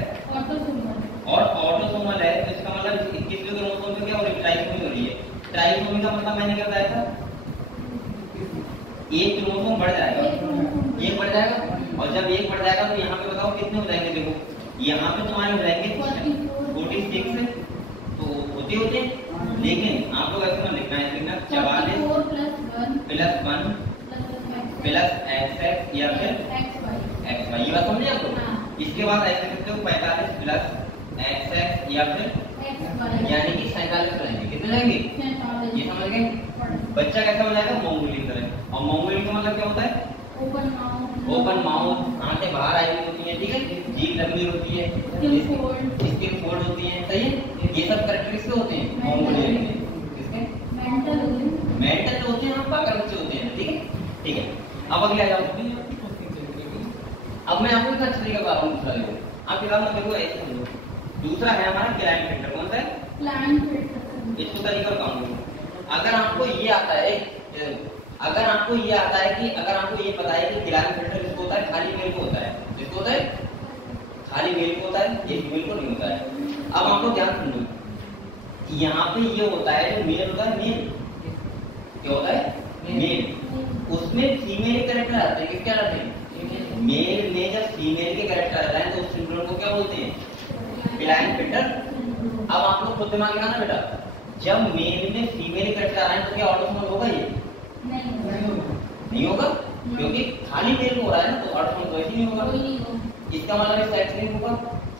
और ऑटोसोमल है तो इसका मतलब 21वें क्रोमोसोम पे क्या हो रही है? ट्राइसोमी हो रही है। ट्राइसोमी का मतलब मैंने क्या बताया था? एक क्रोमोसोम बढ़ जाएगा, एक बढ़ जाएगा, और जब एक बढ़ जाएगा तो यहाँ पे बताओ कितने हो जाएंगे? देखो यहाँ पे तुम्हारे हो जाएंगे 46 तो होते होते, लेकिन आप लोग ऐसे में लिखना है, लिखना 44 प्लस 1 प्लस XX या फिर XY, ये बात समझे आपको? इसके बाद ऐसे करते हो 45 प्लस XX या फिर यानी कि 47 रहेंगे, कितने रहेंगे? ये समझ गए? बच्चा कैसा हो जाएगा? मंगोलियन तरह। और मंगोलियन का मतलब क्या होता है? ओपन माउथ, आंखें बाहर आई हुई होती हैं, ठीक है, जीभ लंबी होती है, स्किन फोल्ड होती है, सही है। ये सब कैरेक्टरिस्टिक होते हैं मंगोलियन में। किसके? मेंटल जो होते हैं, हम पागल बच्चे होते हैं, ठीक है, ठीक है। अब अगले आ जाओ। अब मैं आपको एक अच्छा तरीका बता रहा हूँ दूसरा, देखो आप किताब में देखो ऐसे समझो। दूसरा है हमारा ग्लैंड फिल्टर, कौन सा है? Gland filter. इसको तरीका बताऊंगा। अगर आपको ये आता है, अगर आपको ये आता है कि अगर आपको ये पता है कि ग्लैंड फिल्टर किसको होता है? खाली मेल को होता है। किसको होता है? खाली मेल को होता है, ये फीमेल को नहीं होता है। अब आप लोग ध्यान सुनो, यहाँ पे ये होता है जो मेल होता है, मेल क्या होता है? मेल। उसमें फीमेल कैरेक्टर आते हैं, किसके आते हैं? मेल में जब फीमेल के कैरेक्टर आते हैं तो उस सिंड्रोम को क्या बोलते हैं? Gland filter. अब आप लोग खुद दिमाग लगाना बेटा, जब मेल में फीमेल कैरेक्टर आ रहा है तो क्या ऑटोसोमल होगा? ये नहीं होगा, क्योंकि खाली मेल को हो रहा है ना, तो ऑटोसोमल तो ऐसे नहीं होगा। इसका मतलब सेक्स लिंक होगा।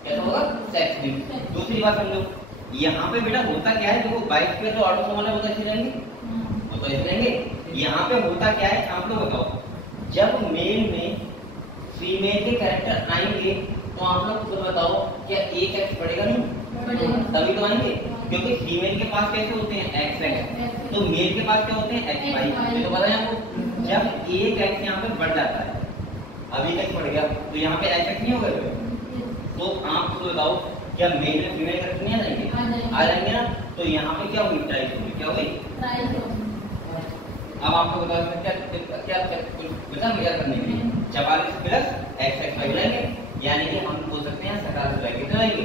कैसा होगा? Sex link. दूसरी बात समझो, यहाँ पे बेटा होता क्या है? देखो 22 पे जो ऑटोसोमल है वो कैसे रहेंगे? वो तो ऐसे रहेंगे। यहाँ पे होता क्या है आप लोग बताओ, जब मेल में फीमेल के कैरेक्टर आएंगे तो आप लोग खुद बताओ क्या एक एक्स बढ़ेगा? नहीं, तभी तो आएंगे, क्योंकि फीमेल के पास कैसे होते हैं? XX, तो मेल के पास क्या होते हैं? XY। तो पता है आपको, जब एक एक्स यहाँ पे बढ़ जाता है, अभी तक बढ़ गया तो यहाँ पे XX नहीं होगा? तो आप खुद बताओ क्या मेल में फीमेल कैरेक्टर नहीं आ जाएंगे? आ जाएंगे ना। तो यहाँ पे क्या होगी? ट्राइसोमी। क्या होगी? अब आपको बताओ इसमें क्या क्या कुछ बचा क्या करने के लिए? 44 प्लस XXY रहेंगे, यानी कि हम बोल सकते हैं 47 रहेंगे। कितने रहेंगे?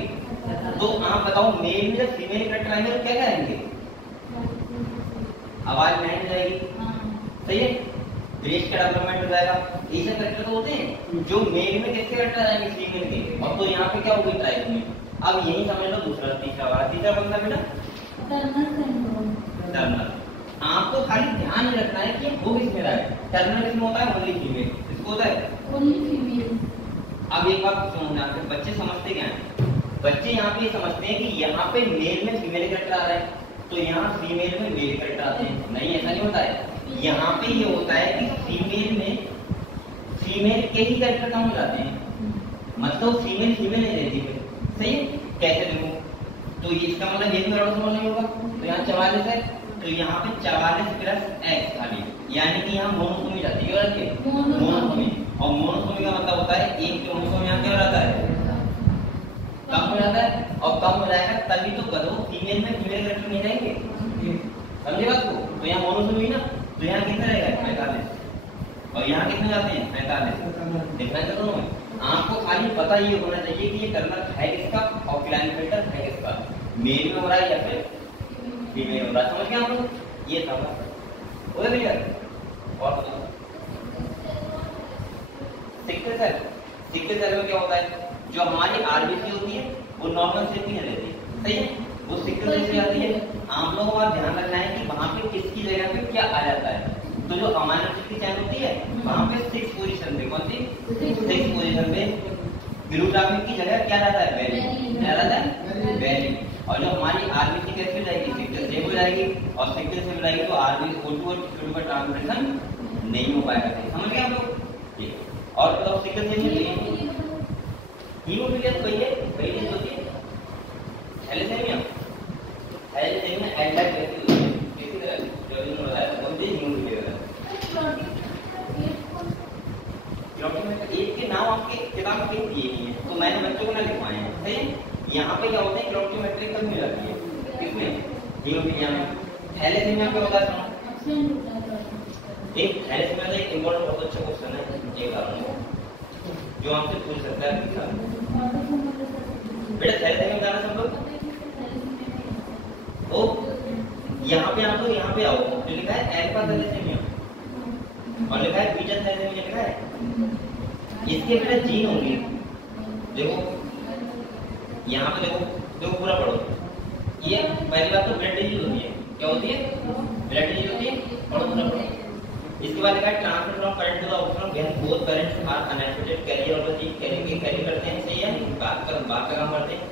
तो आप बताओ मेल में जब फीमेल कैरेक्टर आएंगे तो क्या करेंगे? आवाज नहीं जाएगी, सही है, ब्रेस्ट का डेवलपमेंट हो जाएगा। ये सब कैरेक्टर तो होते हैं जो मेल में किसके कैरेक्टर आएंगे? फीमेल के। और तो यहाँ पे क्या होगी? ट्राइसोमी। अब यही समझ लो दूसरा, तीसरा वाला। तीसरा कौन सा बेटा? टर्नर। आपको खाली ध्यान रखना है कि वो किसमें रहा है? टर्नर किसमें होता है? Only female. किसको होता है? Only female. अब एक बात समझना, बच्चे समझते क्या है? बच्चे यहाँ पे समझते हैं कि यहाँ पे मेल में फीमेल कैरेक्टर आ रहा है तो यहाँ फीमेल में मेल कैरेक्टर आते हैं। नहीं, ऐसा नहीं होता है। यहाँ पे ये होता है कि फीमेल में फीमेल के ही कैरेक्टर कम हो जाते हैं, मतलब फीमेल फीमेल नहीं रहती है, सही है। कैसे देखो, तो इसका मतलब ये भी ऑटोसोमल नहीं होगा। तो यहाँ 44 है तो यहाँ पे 44 प्लस X खाली, यानी कि यहाँ मोनोसोमी जाती है। मोनोसोमी। और मोनोसोमी का मतलब होता है एक क्रोमोसोम यहाँ क्या हो जाता है? कम हो जाता है, और कम हो जाएगा तभी तो गधों फीमेल में फीमेल कैरेक्टर नहीं रहेंगे। समझे बात को? तो यहाँ मोनोसोमी ना, तो यहाँ कितना रहेगा? 45, और यहाँ कितने जाते हैं? 45। देखना है दोनों में। आपको खाली पता ये होना चाहिए कि ये टर्नर है किसका और ग्लैंड फिल्टर है किसका, मेल में हो रहा है या फिर फीमेल हो रहा है। समझ गए आप लोग? ये था वो भैया। और सिक्ल सेल, सिक्ल सेल में क्या होता है? जो हमारी आरबीसी होती है वो नॉर्मल शेप की नहीं रहती, सही है, वो सिक्ल सेल से आती है। आप लोगों को आप ध्यान रखना है कि वहां पे किसकी जगह पे क्या आ जाता है। तो जो अमाइनो एसिड की चैन होती है वहां पे 6 पोजीशन पे, कौन सी 6 पोजीशन पे ग्लूटामिक की जगह क्या रहता है, वेलिन, क्या रहता है, वेलिन। और जो हमारी आरबीसी कैसे हो जाएगी, सिग्नल से हो जाएगी, और सिग्नल से हो जाएगी तो आरबीसी O2 और Q2 का ट्रांसलेशन नहीं हो पाएगा। समझ गए हम लोग? ठीक। और बताओ सिग्नल से नहीं, हीमोफीलिया तो वही चीज होती है। थैलेसेमिया एंड किसी तरह जो भी होता है कौन सी हीमोफीलिया है। एक के नाम आपके किताब में दिए नहीं है तो मैंने बच्चों को ना लिखवाए हैं, सही है। यहाँ पे क्या होता है, क्लोरोमेट्रिक कम मिल जाती है किसमें, हीमोफीलिया में। थैलेसीमिया क्या होता है, एक थैलेसीमिया का एक इम्पोर्टेंट बहुत अच्छा क्वेश्चन है एक कारण जो आपसे पूछ सकता है बेटा। थैलेसीमिया का नाम सब लोग ओ यहाँ पे आप लोग यहाँ पे आओ, जो लिखा है अल्फा थैलेसीमिया और लिखा है बीटा थैलेसीमिया लिखा है, इसके बेटा जीन होंगे। देखो यहाँ पे देखो पूरा पढ़ो। ये पहली बात तो ब्लड डिजीज होती है, क्या होती है, ब्लड डिजीज होती है, पढ़ो पूरा पढ़ो। इसके बाद लिखा है transfer from current to the oxygen when both currents are unexpected carrier of the gene, carry करते हैं, सही है, बात का काम करते हैं।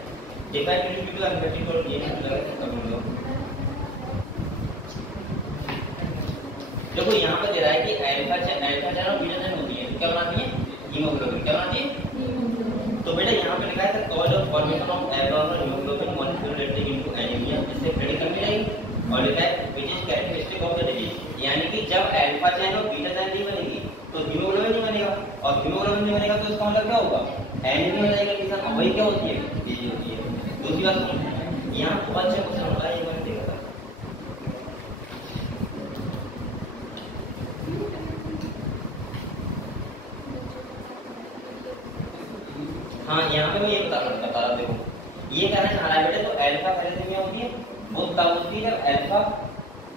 देखा है ड्यू टू अनएक्सपेक्टेड और ये नहीं लगा कब लोग। देखो यहाँ पे दे रहा है कि अल्फा चैन और बीटा चैन होती है, क्या बनाती है, हीमोग्लोबिन, क्या बनाती है। तो बेटा यहाँ पे लिखा है the cause of formation of abnormal haemoglobin molecule into anaemia, इससे प्रेडिक्ट मिल जाएगी। और लिखा है which is characteristic of the disease, यानी कि जब अल्फा चैन और बीटा चैन नहीं बनेगी तो हीमोग्लोबिन नहीं बनेगा, और हीमोग्लोबिन नहीं बनेगा तो इसका मतलब क्या होगा, एनीमिया हो जाएगा किसान। वही क्या होती है, डिजीज होती है। दूसरी बात सुनो, यहाँ बहुत अच्छा क्वेश्चन होता है, ये मैंने देखा था। हाँ यहाँ पे मैं ये बता रहा, देखो ये कहना चाह रहा है बेटे, तो अल्फा थैलेसीमिया होती है वो तब होती है जब अल्फा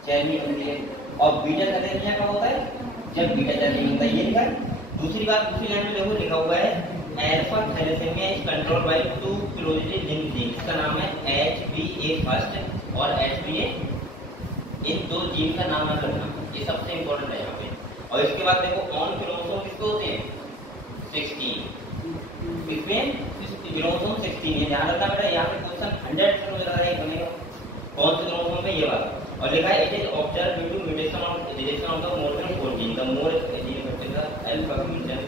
चैन नहीं होती है, और बीटा थैलेसीमिया कब होता है, जब बीटा चैन नहीं होता है, ये लिखा है। दूसरी बात, दूसरी लाइन में देखो लिखा हुआ है alpha thalassemia is controlled by two closely linked gene, इसका नाम है HBA फर्स्ट और HBA, इन दो जीन का नाम याद रखना, ये सबसे इंपॉर्टेंट है यहाँ पे। और इसके बाद देखो ऑन क्रोमोसोम किसके होते हैं, 16, इसमें क्रोमोसोम 16 है, ध्यान रखना बेटा। यहाँ पे क्वेश्चन 100% मिल रहा है बनेगा कौन से क्रोमोसोम में, ये बात। और लिखा है it is observe due to mutation of deletion of the more than 14, the more gene affected the alpha mutation.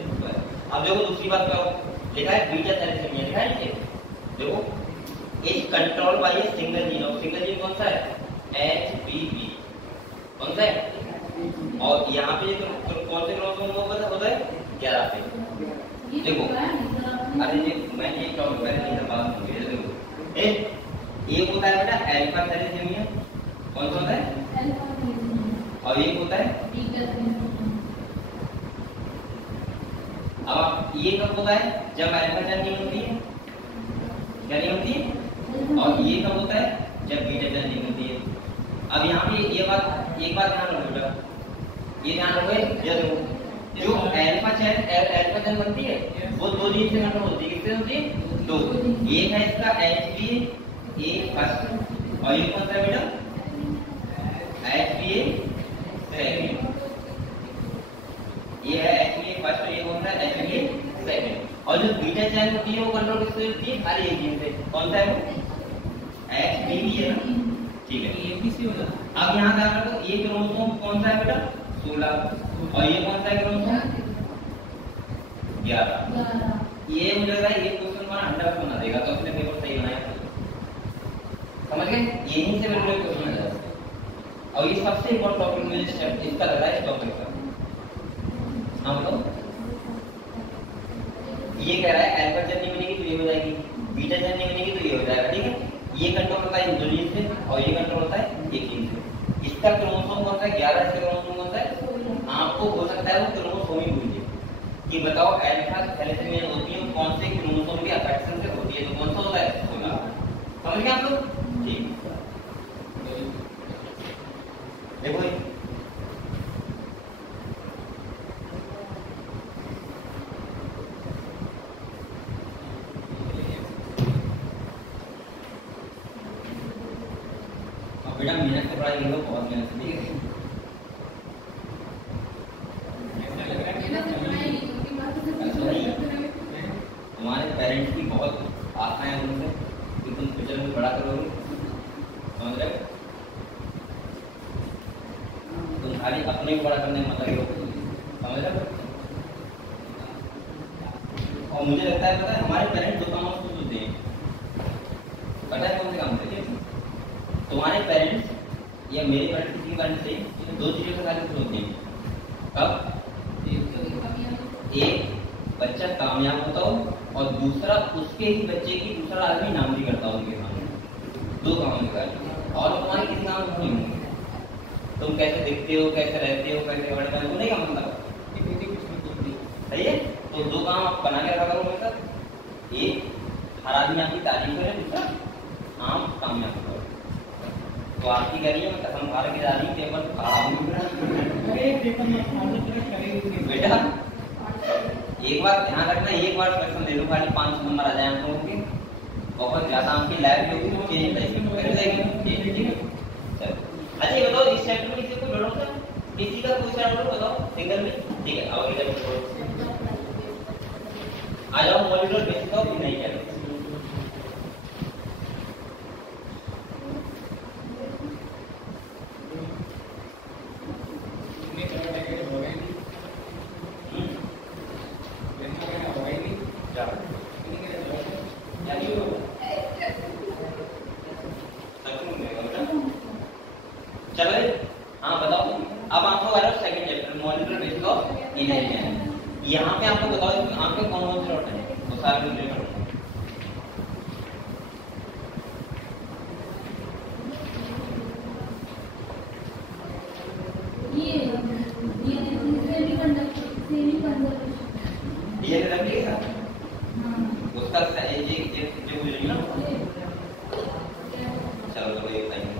अब देखो दूसरी बात क्या हो, लिखा है बीटा थैलेसीमिया, लिखा है नीचे देखो is control by a single gene, और सिंगल जीन कौन सा है, HBB, कौन सा है। और यहाँ पे कौन से क्रोमोसोम में होता है, 11 पे। देखो अरे ये मैं ये टॉपिक पहले नहीं बात होगी, देखो एक होता है बेटा अल्फा थैलेसीमिया, कौन सा होता है, और एक होता है बीटा थैलेसीमिया। अब ये कब होता है, जब अल्फा चैन नहीं होती है, क्या नहीं होती है, और ये कब होता है, जब बीटा चैन नहीं होती है। अब यहाँ पे ये बात, एक बात ध्यान रखो बेटा, ये ध्यान रखो, ये देखो जो अल्फा चैन बनती है वो दो जीन से कंट्रोल होती है, किससे होती है, दो। एक है इसका HBA फर्स्ट, और ये कौन सा है बेटा, HBA सेकंड। ये है HBA फर्स्ट और ये कौन सा है, HBA सेकंड। और जो बीटा चैन होती है वो कंट्रोल किससे होती है, खाली एक जीन से, कौन सा है वो, HBB है ना, ठीक है, ये ABC होगा। अब यहाँ ध्यान रखो ये क्रोमोसोम कौन सा है बेटा, 16, और ये कौन सा है क्रोमोसोम, 11। ये मुझे लग रहा है ये क्वेश्चन हमारा 100% बना देगा, तो अपने पेपर सही बनाया, समझ गए, यहीं से बिल्कुल क्वेश्चन आ जाता है। और ये सबसे इंपॉर्टेंट टॉपिक मुझे इसका लग रहा है, इस टॉपिक का हम लोग ये कह रहा है अल्फा चैन नहीं बनेगी तो ये हो जाएगी, बीटा चैन नहीं बनेगी तो ये हो जाएगा, ठीक है। ये कंट्रोल होता है दो जीन से, और ये कंट्रोल होता है एक जीन से। इसका क्रोमोसोम कौन सा है, 11, इसका क्रोमोसोम कौन सा है, आपको हो सकता है वो क्रोमोसोम ही भूल जाए कि बताओ अल्फा थैलेसीमिया होती है कौन से क्रोमोसोम के अफेक्शन से होती है, तो कौन सा होता है, 16। समझ गए आप लोग, ठीक। देखो बेटा पढ़ाई लिखो बहुत मेहनत से, ठीक है। ऐसा लग रहा है कि मैंने तो सुना ही नहीं, क्योंकि बात तो अच्छा नहीं। है। तुम्हारे पेरेंट्स की बहुत आशाएं हैं तुमसे कि तुम फ्यूचर में बड़ा करोगे, समझ रहे हो? तुम खाली अपने को बड़ा करने में मत लगे, समझ रहे हो? और मुझे लगता है, पता है, हमारे पेरेंट्स दो कामों से खुश होते हैं। पता है कौन से काम से? तुम्हारे पेरेंट्स या मेरे पेरेंट्स किसी के बारे से दो चीजों से खाली खुश होते हैं। कब? एक, बच्चा कामयाब होता हो, और दूसरा, उसके ही बच्चे की दूसरा आदमी नाम भी करता हो उनके सामने। दो कामों के बारे, और तुम्हारे किसी काम में नहीं होंगे। तुम कैसे दिखते हो, कैसे रहते हो, कैसे बढ़ते हो, नहीं का मतलब सही है। तो दो काम आप बना के रखा करो मेरे साथ। एक, हर आदमी आपकी तारीफ करे, दूसरा आप कामयाब करो। तो आपकी करिए, मैं कसम खा के जा रही टेबल बेटा, एक बार ध्यान रखना, एक बार क्वेश्चन दे दो, खाली 5 नंबर आ जाए हम लोगों के, बहुत ज्यादा आपकी लाइफ होगी तो चेंज करेगी। चलो अच्छा, ये बताओ इस चैप्टर में किसी को डाउट है? किसी का कोई डाउट बताओ सिंगल में, ठीक है। अब इधर आ जाओ, मॉड्यूलर बेसिस ऑफ इनहेरिटेंस। चलो हाँ बताओ, अब आप लोग आ रहे हो second chapter, modular basis of inheritance. यहाँ पे आपको बताओ आपके कौन कौन से डाउट है, वो सारे मुझे करो। डीएनए रेप्लिकेशन उसका जो बोलेंगे ना, चलो तो ये बताइए।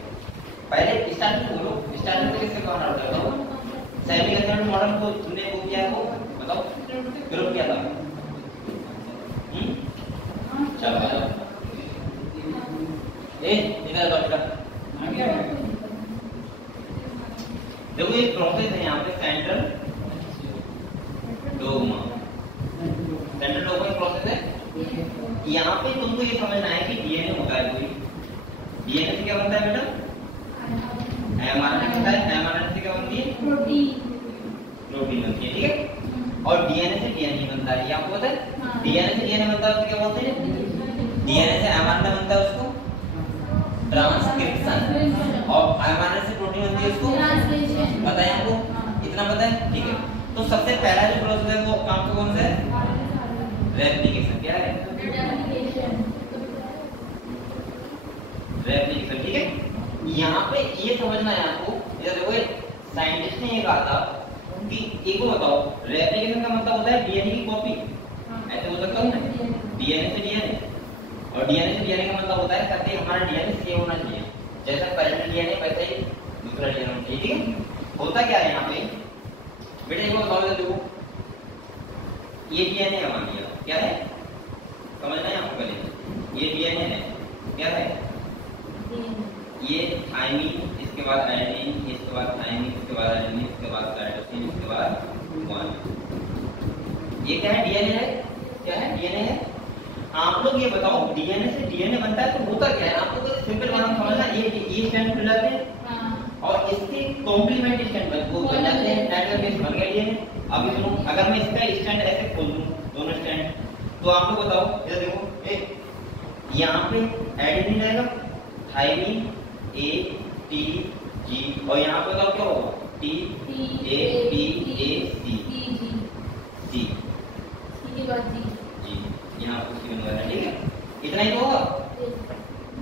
पहले स्टार्टिंग बोलो, स्टार्टिंग में किससे कौन डाउट करता हो? सेमी कंसेप्ट मॉडल को तुमने वो किया है, वो बताओ, ग्रुप किया था। चलो आ जाओ, इधर आओ बेटा। देखो ये प्रोसेस है यहाँ पे, central dogma. Central dogma process है। यहाँ पे तुमको ये समझना है कि डीएनए होता है कोई, डीएनए से क्या बनता है बेटा? एमआरएनए बनता है। एमआरएनए से क्या बनती है? प्रोटीन बनती है, ठीक है। और डीएनए से डीएनए बनता है, ये आपको पता है? डीएनए से डीएनए बनता है, उसको क्या बोलते हैं? डीएनए से एमआरएनए बनता है, उसको ट्रांसक्रिप्शन। और एमआरएनए से प्रोटीन बनती है, उसको पता है आपको? इतना पता है, ठीक है। तो सबसे पहला जो प्रोसेस है वो आपको कौन सा है? रेप्लिकेशन। क्या है? रेप्लिकेशन, ठीक है। यहाँ पे ये समझना है आपको, इधर देखो साइंटिस्ट ने ये कहा था कि एक को बताओ, रेप्लिकेशन का मतलब होता है डीएनए की कॉपी, ऐसे हो सकता है ना, डीएनए से डीएनए। और डीएनए से डीएनए का मतलब होता है ताकि हमारा डीएनए सेम होना चाहिए, जैसा पहले डीएनए वैसे ही दूसरा डीएनए होना चाहिए, ठीक है। होता क्या है यहाँ पे बेटा, एक बार बताओ देखो, ये डीएनए है, मान लिया, क्या है समझना है आपको पहले, ये डीएनए है, क्या है? ये थायमिन, इसके बाद एडेनिन, इसके बाद थायमिन, इसके बाद एडेनिन, इसके बाद साइटोसिन, इसके बाद गुआनिन। ये क्या है? डीएनए है। क्या है? डीएनए है। आप लोग ये बताओ, डीएनए से डीएनए बनता है तो होता क्या है? आपको तो सिंपल बात समझना, ये स्ट्रैंड खुल जाते हैं और इसके कॉम्प्लीमेंट स्ट्रैंड बन जाते हैं, नेटवर्क बेस बन गया डीएनए। अब सुनो, अगर मैं इसका स्ट्रैंड ऐसे खोल दूं, दोनों स्ट्रैंड, तो आप लोग बताओ, इधर देखो, यहाँ पे एडेनिन आएगा, थायमिन, ए टी जी, और यहाँ पे बताओ क्या होगा? टी ए पी ए सी सी जी, यहाँ पे सी बनवा है, ठीक है। इतना ही तो होगा।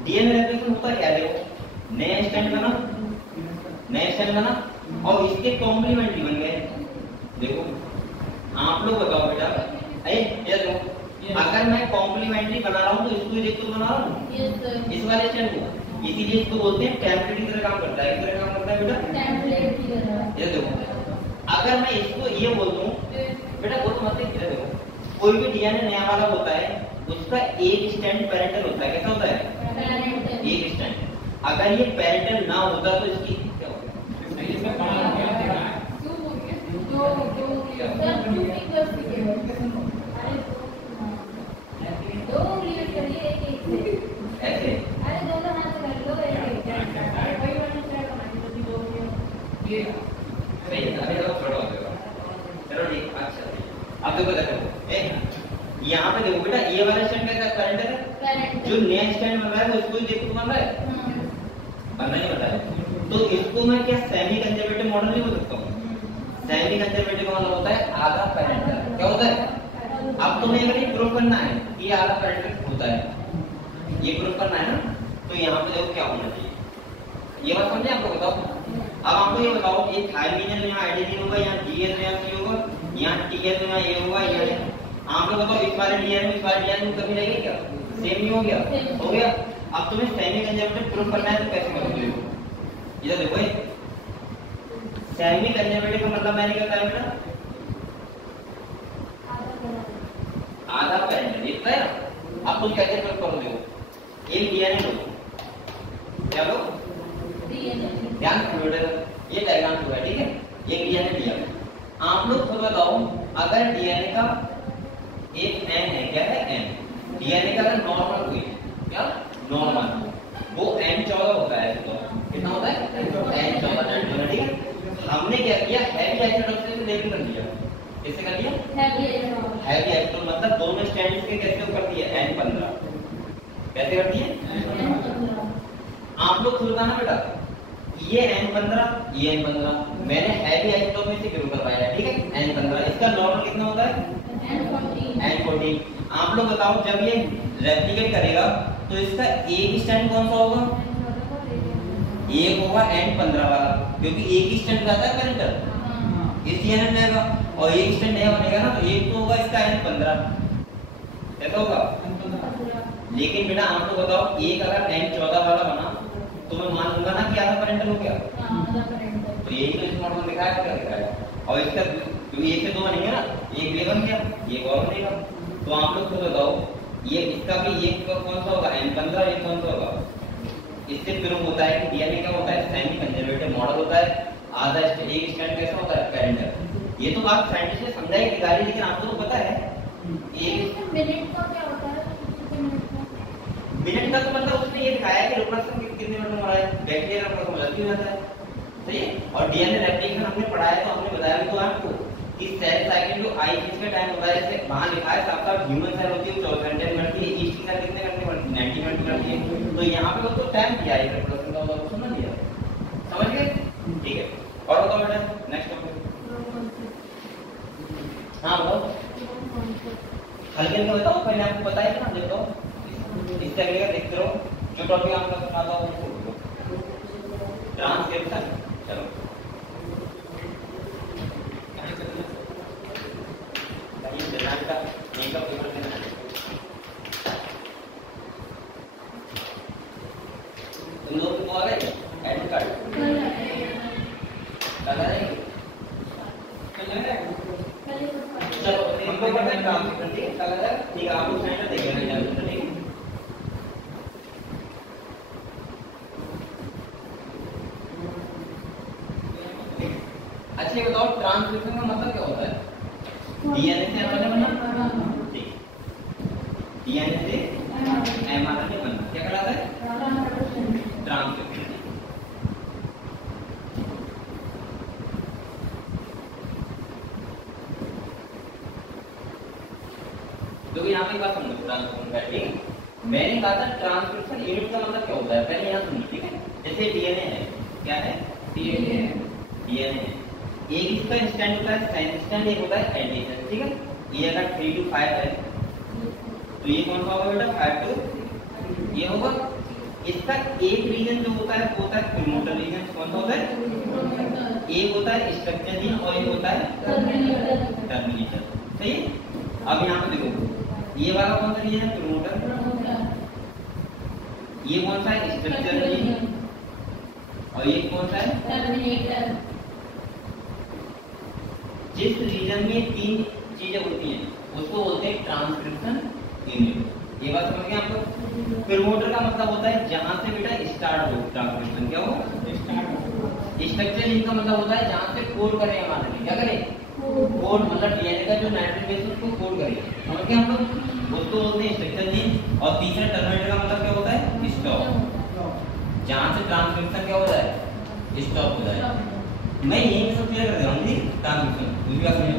डीएनए रेप्लिकेशन होता क्या है? देखो, नया स्ट्रैंड बना, नया स्ट्रैंड बना और इसके कॉम्प्लीमेंट्री बन गए। देखो आप लोग बताओ बेटा, ये देखो, अगर मैं कॉम्प्लीमेंट्री बना रहा हूँ तो इसको ही देखो बना रहा हूँ, इस वाले स्ट्रैंड को, इसीलिए इसको बोलते हैं टेम्पलेट की तरह काम करता है। किस तरह काम करता है बेटा? टेम्पलेट की तरह। ये देखो, अगर मैं इसको ये बोल दूं बेटा, बोलो मत, इधर देखो, कोई भी डीएनए नया वाला होता है, उसका एक स्ट्रैंड पैरेंटल होता है। कैसा होता है? पैरेंटल। एक स्ट्रैंड। अगर ये पेरेंटल ना होता तो इसकी क्या होगा? इसमें बड़ा हो गया देखा है। ऐसे ये सही है। अभी तो छोड़ो चलो ठीक। अच्छा अब देखो यहाँ पे देखो बेटा, ये वाला स्टैंड कैसा करंट है, जो नया स्टैंड बन रहा है वो इसको ही देखो बन रहा है, बनना नहीं बता है। तो इसको मैं क्या सेमी कंजर्वेटिव मॉडल नहीं बोल सकता हूँ? सेमी कंजर्वेटिव का मतलब होता है आधा पेरेंटल। क्या होता है? अब तुम्हें अगर ये प्रूव करना है कि ये आधा पेरेंटल होता है, ये प्रूव करना है ना, तो यहाँ पे देखो क्या होना चाहिए। ये बात समझे आपको? बताओ। अब आपको ये बताओ, ये थायमिन में यहाँ एडेनिन होगा, यहाँ डीएन में यहाँ सी होगा, यहाँ टीएन में यहाँ ये होगा, यहाँ आप लोग बताओ इस बारे डीएन में इस बारे डीएन में कभी लगेगा क्या? सेम नहीं हो गया? हो गया। अब तुम्हें सेमी कंजर्वेटिव प्रूव करना है तो कैसे करोगे? इधर देखो, सेमी कंजर्वेटिव का मतलब मैंने क्या कहा बेटा? आधा पेरेंटल, इतना है ना। अब तुम कैसे प्रूव करोगे? एक डीएनए लो, क्या लो? ध्यान से बेटा, ये डायग्राम जो है, ठीक है, एक डीएनए लिया। आप लोग खुद बताओ, अगर डीएनए का एक एन है, क्या है एन, डीएनए का अगर नॉर्मल कोई क्या नॉर्मल, वो एन 14 होता है। तो कितना होता है? एन 14, ठीक है। हमने क्या किया, हैवी आइसोटोप से लेबल कर दिया। कैसे कर दिया? हैवी आइसोटोप मतलब दोनों स्टैंड्स के कैसे कर दिए? एन 15 कैसे कर दिए? आप लोग खुद बताना बेटा, ये N15, ये N15 मैंने हैवी आइसोटोप में से ग्रुप करवाया है, ठीक है। N15 इसका नॉर्मल कितना होता है? N14। आप लोग बताओ, जब ये रेप्लिकेट करेगा तो इसका एक स्टैंड कौन सा होगा? एक होगा N15 वाला, क्योंकि एक ही स्टैंड रहता है पेरेंटल, इस डीएनए में जाएगा, और एक स्टैंड नया बनेगा ना, तो एक तो होगा इसका N15, कैसा होगा? लेकिन बेटा आप लोग बताओ, एक अगर N14 वाला बना तो मैं मान लूंगा ना कि आधा पेरेंटल हो गया। तो यही तो इस मॉडल में दिखाया है, क्या दिखाया है? और इसका क्योंकि एक से दो बनेंगे ना, एक भी बन गया, एक और बनेगा। तो आप लोग खुद बताओ, ये इसका भी एक कौन सा होगा? N15, एक कौन सा होगा? इससे प्रूव होता है कि डीएनए क्या होता है? सेमी कंजर्वेटिव मॉडल होता है। आधा एक स्टैंड कैसा होता है? पेरेंटल। ये तो बात साइंटिस्ट ने समझाई दिखाई, लेकिन आपको तो पता है। एक मिनट का क्या होता है? मिनट का तो मतलब उसने ये दिखाया कि रिप्रोडक्शन कितने मिनट में हो रहा है, बैक्टीरिया रिप्रोडक्शन जल्दी हो जाता है, सही है। और डीएनए रेप्लिकेशन हमने पढ़ाया, तो हमने बताया भी तो आपको कि सेल साइकिल जो आई का टाइम होता है, जैसे वहां लिखा है साफ साफ ह्यूमन सेल होती है 14 घंटे में करती है, ईस्ट की सेल कितने घंटे में? 90 मिनट में करती है। तो यहाँ पे वो तो टाइम दिया है रिप्रोडक्शन का, वो समझ लिया, समझ गए? ठीक है। और बताओ बेटा, नेक्स्ट टॉपिक। हाँ बताओ, हल्के हल्के बताओ, पहले आपको बताया था, देखो इससे अगले का देखते रहो, जो टॉपिक आपका सुनाता हूँ वो ट्रांसक्रिप्शन। चलो का मेकअप पेपर देना है। तुम लोग को आ गए एडमिट कार्ड लगा रहेंगे? चलो हमको करना है ट्रांसक्रिप्शन, ठीक है? ठीक है, आप लोग सेंटर देखिए, ठीक है? अच्छा ये बताओ, ट्रांसक्रिप्शन का मतलब क्या होता है? डीएनए से एमआरएनए बनना, ठीक, डीएनए से एमआरएनए बनना क्या कहलाता है? ट्रांसक्रिप्शन। तो यहाँ पे बात समझो ट्रांसक्रिप्शन का, ठीक है? मैंने कहा था ट्रांसक्रिप्शन यूनिट का मतलब क्या होता है, पहले यहाँ समझो, ठीक है? जैसे डीएनए है, क्या है? डीएनए एक इसका स्टैंड होता है, साइन स्टैंड, एक होता है एडिशन, ठीक है? ये अगर 3 to 5 है तो ये कौन सा होगा बेटा? 5 to ये होगा। इसका एक रीजन जो होता है वो होता है प्रोमोटर रीजन। कौन सा होता है? एक होता है स्ट्रक्चर जीन और एक होता है टर्मिनेटर, सही है? अब यहाँ पे देखो, ये वाला कौन सा रीजन है? प्रोमोटर। ये कौन सा है? Structure gene. और ये कौन सा है? टर्मिनेटर। जिस रीजन में 3 चीजें होती हैं उसको बोलते हैं ट्रांसक्रिप्शन यूनिट, ये बात समझ गए आप लोग। प्रमोटर का मतलब होता है जहां से बेटा स्टार्ट हो ट्रांसक्रिप्शन, क्या हो स्टार्ट। स्ट्रक्चर जीन का मतलब होता है जहां से कोड करें हमारे, क्या करें कोड, मतलब डीएनए का जो नाइट्रोजन बेस है उसको कोड करें, समझ गए हम लोग, उसको बोलते हैं स्ट्रक्चर जीन। और तीसरा टर्मिनेटर का मतलब क्या होता है स्टॉप, जहां से ट्रांसक्रिप्शन क्या हो जाए स्टॉप हो जाए। मैं यही सब क्लियर कर दे रहा हूँ ट्रांसक्रिप्शन, दूसरी बात समझ।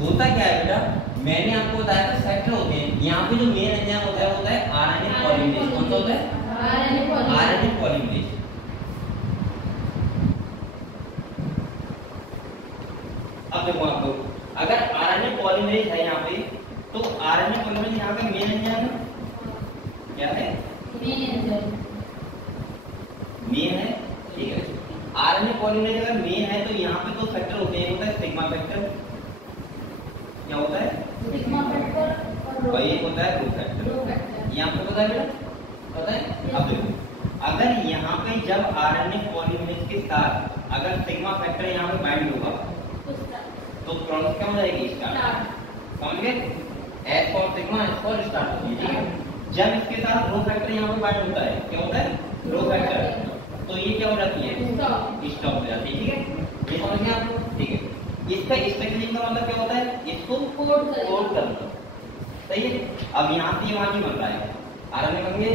होता क्या है बेटा, मैंने आपको बताया था सेक्टर होते हैं, यहाँ पे जो मेन एंजाइम होता है आरएनए पॉलीमरेज। कौन सा होता है आरएनए पॉलीमरेज। अब देखो आप लोग, अगर आरएनए पॉलीमरेज है यहाँ पे, तो आरएनए पॉलीमरेज यहाँ पे मेन एंजाइम क्या है, मेन है, ठीक है। आरएनए पॉलीमरेज अगर मेन है तो यहाँ पे दो फैक्टर होते हैं, होता है सिग्मा फैक्टर, क्या होता है सिग्मा फैक्टर और एक होता है रो फैक्टर। यहाँ पे पता है बेटा, पता है। अब देखो, अगर यहाँ पे जब आरएनए पॉलीमरेज के साथ अगर सिग्मा फैक्टर यहाँ पे बाइंड होगा तो प्रोसेस क्या हो जाएगी स्टार्ट, समझ गए। S for sigma, S for start होगी, ठीक है। जब इसके साथ रो फैक्टर यहाँ पे बाइंड होता है, क्या होता है रो फैक्टर, तो ये क्या हो जाती है स्टॉप हो जाती है, ठीक है। ये समझ गए आप लोग, ठीक है। इसका स्ट्रक्चरिंग का मतलब क्या होता है, इसको कोड करना, सही है। अब यहाँ से वहां नहीं बन रहा है आरएनए बन गए।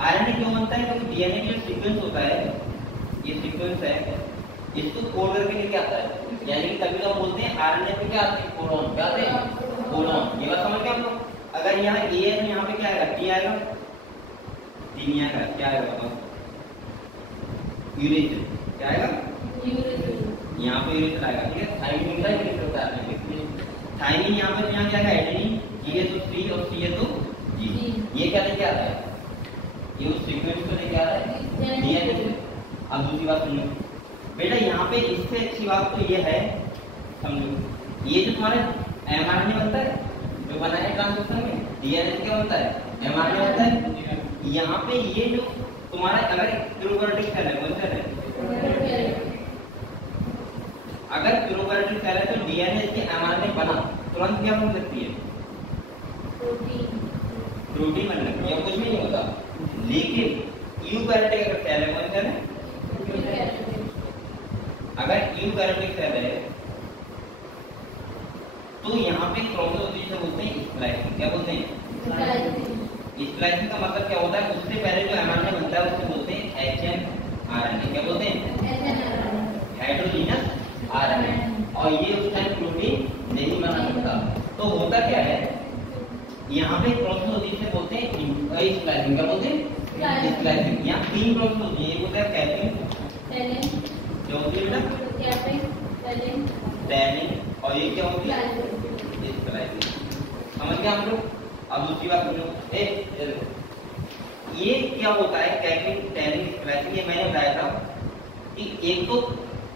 आरएनए क्यों बनता है, क्योंकि डीएनए का जो सीक्वेंस होता है, ये सीक्वेंस है, इसको कोड करके लेके आता है। यानी कि तभी तो हम बोलते हैं आरएनए पे क्या आते हैं कोडॉन, क्या आते हैं कोडॉन। ये बात समझ गए हम लोग। अगर यहाँ ए है तो यहाँ पे क्या आएगा टी आएगा, टी नहीं आएगा, क्या आएगा बताओ यूरेसिल, क्या आएगा यहाँ पे यूरेसिल आएगा, ठीक है। थाइमिन मिलता है यूरेसिल होता है, थाइमिन यहाँ पे, यहाँ क्या आएगा एडेनिन, जी है तो सी और सी है तो जी। ये क्या लेके आता है, ये उस सीक्वेंस को लेके आ रहा है डीएनए से। अब दूसरी बात सुनो बेटा, यहाँ पे इससे अच्छी बात तो ये है, समझो, ये जो तुम्हारे एमआरएनए बनता है, जो बना है ट्रांसक्रिप्शन में, डीएनए क्या बनता है एमआरएनए बनता है। यहाँ पे ये जो तुम्हारा अगर प्रोकैरियोटिक सेल है, कौन सेल है, अगर प्रोकैरियोटिक सेल है तो डीएनए के एमआरएनए बना तुरंत क्या बन सकती है, प्रोटीन बन सकती है, कुछ भी नहीं होता। लेकिन यूकैरियोटिक अगर सेल है, कौन सेल है, अगर यूकैरियोटिक सेल है तो यहाँ पे प्रोसेस होती है, बोलते हैं स्प्लाइसिंग, क्या बोलते हैं स्प्लाइसिंग का मतलब क्या होता है, उससे पहले जो एमआरएनए बनता है उसको बोलते हैं एचएनआरएनए, क्या बोलते हैं हाइड्रोजीनस आरएनए। और ये उस टाइम प्रोटीन नहीं बना सकता। तो होता क्या है, यहाँ पे प्रोसेस होती है बोलते हैं स्प्लाइसिंग, क्या बोलते हैं स्प्लाइसिंग। यहाँ तीन प्रोसेस होती है, एक होता है कैपिंग, जो होती है बेटा टैनिंग, और ये क्या होती है स्प्लाइसिंग, समझ गए हम लोग। अब दूसरी बात सुनो, ये क्या होता है कैपिंग टैनिंग स्प्लाइसिंग, ये मैंने बताया था कि एक तो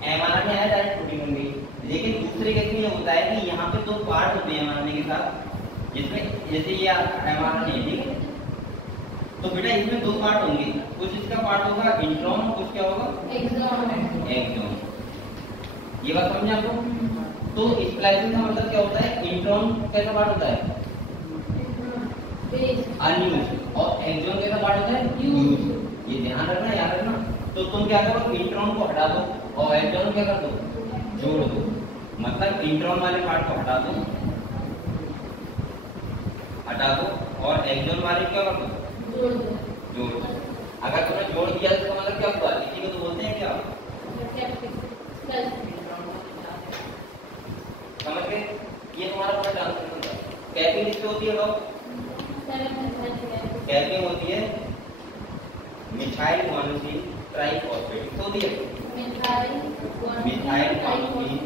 एमआरएनए है डायरेक्ट प्रोटीन बन गई, लेकिन दूसरे केस में ये होता है कि यहाँ पे दो पार्ट होते हैं एमआरएनए के साथ, जिसमें जैसे ये एमआरएनए है, ठीक है, तो बेटा इसमें दो पार्ट होंगे, कुछ इसका पार्ट होगा इंट्रॉन और कुछ क्या होगा एक्सॉन। ये बात समझे आपको। तो स्प्लाइसिंग का मतलब क्या होता है, इंट्रॉन कैसा पार्ट होता है अनयूज्ड, और एक्सॉन कैसा पार्ट होता है यूज्ड। ये ध्यान रखना, याद रखना। तो तुम क्या करो, इंट्रॉन को हटा दो और एक्सॉन को क्या कर दो, जोड़ दो। मतलब इंट्रॉन वाले पार्ट को हटा दो, और एक्सॉन वाले क्या कर दो, जोड़ दो। अगर तुमने जोड़ दिया तो मतलब क्या हुआ, इसी को तो बोलते हैं क्या, समझ गए। ये तुम्हारा पूरा ट्रांसलेशन है। कैपिंग किससे होती है लोग, कैपिंग होती है मिथाइल गुआनोसिन ट्राइफॉस्फेट, होती है मिथाइल गुआनोसिन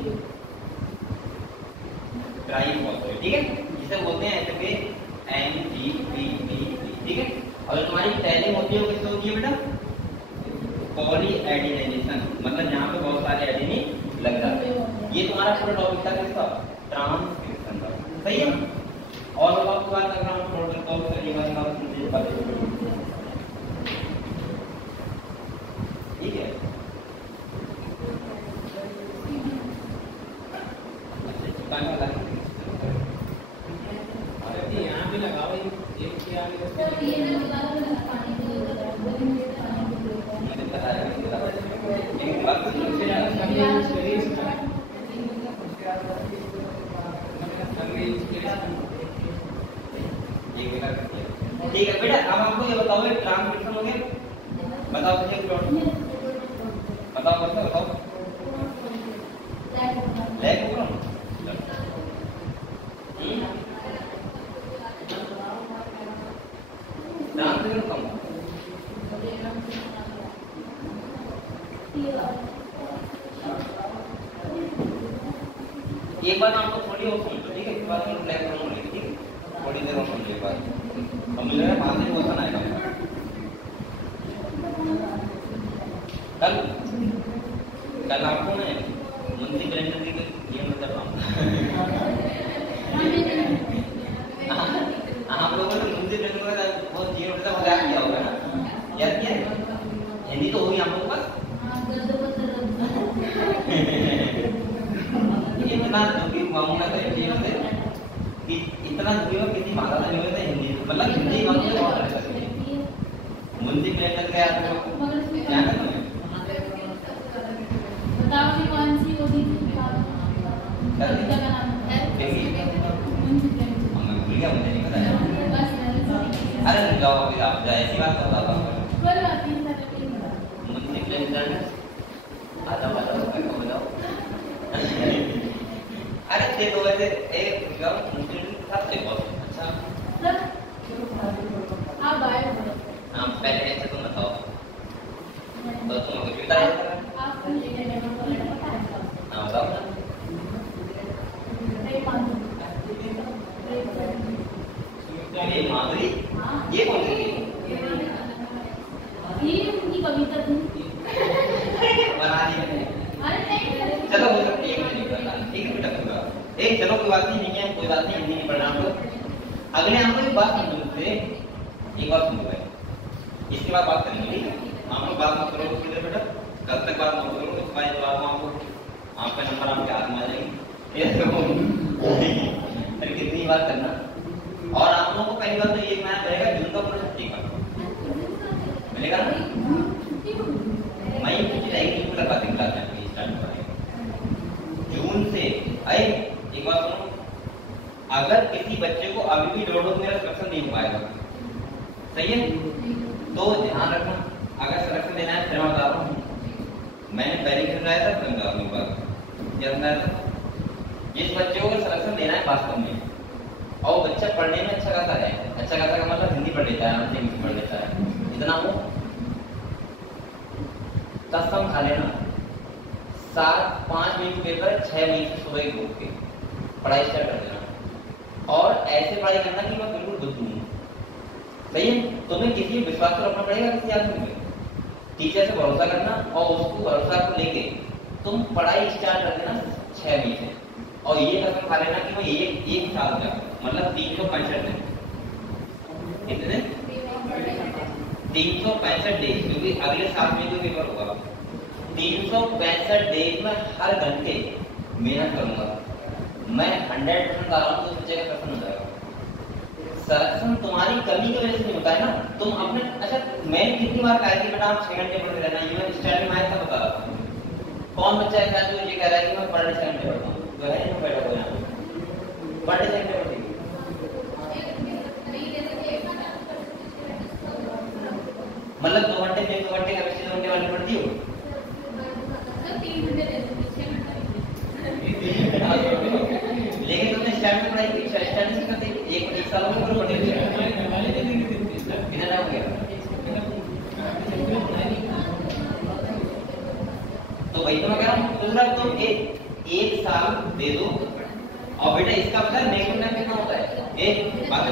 ट्राइफॉस्फेट, ठीक है, जिसे बोलते हैं ऐसे पे MgPP, ठीक है। और तुम्हारी टैनिंग होती है वो किससे होती है बेटा, पॉलीएडिनाइजेशन, मतलब जहाँ पे बहुत सारे एडिनिन लग जाते हैं। ये तुम्हारा पूरा टॉपिक था किसका, ट्रांसक्रिप्शन का, सही है। और अब बात कर रहा हूँ प्रोटोकॉल का, ये वाली बात मुझे पता है, ठीक है। यहाँ भी लगाओ, तो ये ना बता दो पानी को मुझे पता है लेकिन बात तो सबसे ज्यादा संगे यूज करिए इसका संगे यूज करिए ये बेटा ठीक है बेटा अब आपको ये बताओ ये ट्रांसमिशन हो गया बताओ मुझे प्लॉट बताओ बताओ लैग होगा ट्रांसमिशन कम एक बात आपको थोड़ी और समझो ठीक है एक बार मैं ब्लैक करूंगा ठीक है थोड़ी देर और समझो एक बात अब मुझे लगा वहां से क्वेश्चन आएगा कल कल आपको ना मुंशी प्रेमचंद की ये मतलब आप लोगों ने मुंशी प्रेमचंद का बहुत जीवन मतलब मजाक किया होगा ना याद किया हिंदी तो होगी आप लोगों के पास इतना दुखी मामला था इंडिया से कि इतना दुखी हुआ किसी माता से नहीं हुआ हिंदी मतलब हिंदी मामले में बहुत अच्छा है मुंशी प्रेमचंद का क्या करते हैं बताओ कि कौन सी होती थी कविता का नाम है मैं भूल गया मुझे नहीं पता बस अरे जाओ फिर आप जाए ऐसी बात बताता हूँ कोई बात नहीं सर मुंशी प्रेमचंद आधा बताओ बताओ अरे थे तो वैसे एक मुस्लिम था थे बहुत अच्छा आप गाय हो हाँ पहले ऐसे तुम बताओ तो तुम कुछ बता आप पता है हाँ बताओ ना ये माधुरी ये कौन सी ये उनकी कविता थी बना दी मैंने अरे नहीं चलो हो सकती है नहीं पता ठीक है बेटा पूरा एक चलो कोई बात नहीं है कोई बात नहीं हिंदी नहीं पढ़ना आपको अगले हमको एक बात समझ से एक बात सुन भाई इसके बाद बात करेंगे ठीक है आप लोग बात मत करो उसके लिए बेटा कल तक बात मत करो इस बार जवाब आपको आपका नंबर आपके हाथ में आ जाएगी ये तो फिर कितनी बार करना और आप लोगों को पहली बात तो ये मैथ रहेगा जून का पूरा छुट्टी का मिलेगा ना मई की जाएगी पूरा बात क्लास में स्टार्ट करेंगे जून से आए एक बात सुनो अगर किसी बच्चे को अभी भी डोडो मेरा सिलेक्शन नहीं हो पाएगा सही है तो ध्यान रखना अगर सिलेक्शन देना है फिर मैं बता रहा हूँ मैंने पहले ही समझाया था फिर बता दूंगा क्या समझाया था जिस बच्चे को सिलेक्शन देना है वास्तव में और बच्चा पढ़ने में अच्छा खासा है अच्छा खासा का मतलब हिंदी पढ़ लेता है इंग्लिश पढ़ लेता है इतना वो कसम खा लेना 5 मिनट पेपर 6 मिनट सुबह ही उठ के पढ़ाई स्टार्ट कर देना और ऐसे पढ़ाई करना कि मैं बिल्कुल बुद्धू हूँ सही है तुम्हें किसी विश्वास पर रखना पड़ेगा किसी आदमी में टीचर से भरोसा करना और उसको भरोसा को लेके तुम पढ़ाई स्टार्ट कर देना 6 मिनट और ये कसम खा लेना कि मैं एक साल का मतलब 365 दिन कितने 365 डेज क्योंकि अगले साल में जो पेपर होगा 365 डेज में हर घंटे मेहनत करूंगा मैं 100% आ रहा हूँ तो बच्चे का कसम हो जाएगा सिलेक्शन तुम्हारी कमी की वजह से नहीं होता है ना तुम अपने अच्छा मैंने कितनी बार कहा कि बेटा आप 6 घंटे पढ़ते रहना ये मैं स्टार्टिंग में आया था बता रहा था कौन बच्चा ऐसा जो ये कह रहा है कि मैं पढ़ने 6 घंटे पढ़ता हूँ जो है ना बैठा हुआ यहाँ पढ़ने 6 घंटे पढ़ती मतलब 2 घंटे 3 घंटे का विषय 2 घंटे वाली पढ़ती हो लेकिन तुमने स्टार्ट में पढ़ाई की स्टार्ट से करते एक साल में पूरा पढ़े कितना हो गया तो वही तो मैं कह रहा हूँ दूसरा तुम एक साल दे दो और बेटा इसका पता है मैक्सिमम कितना होता है एक बात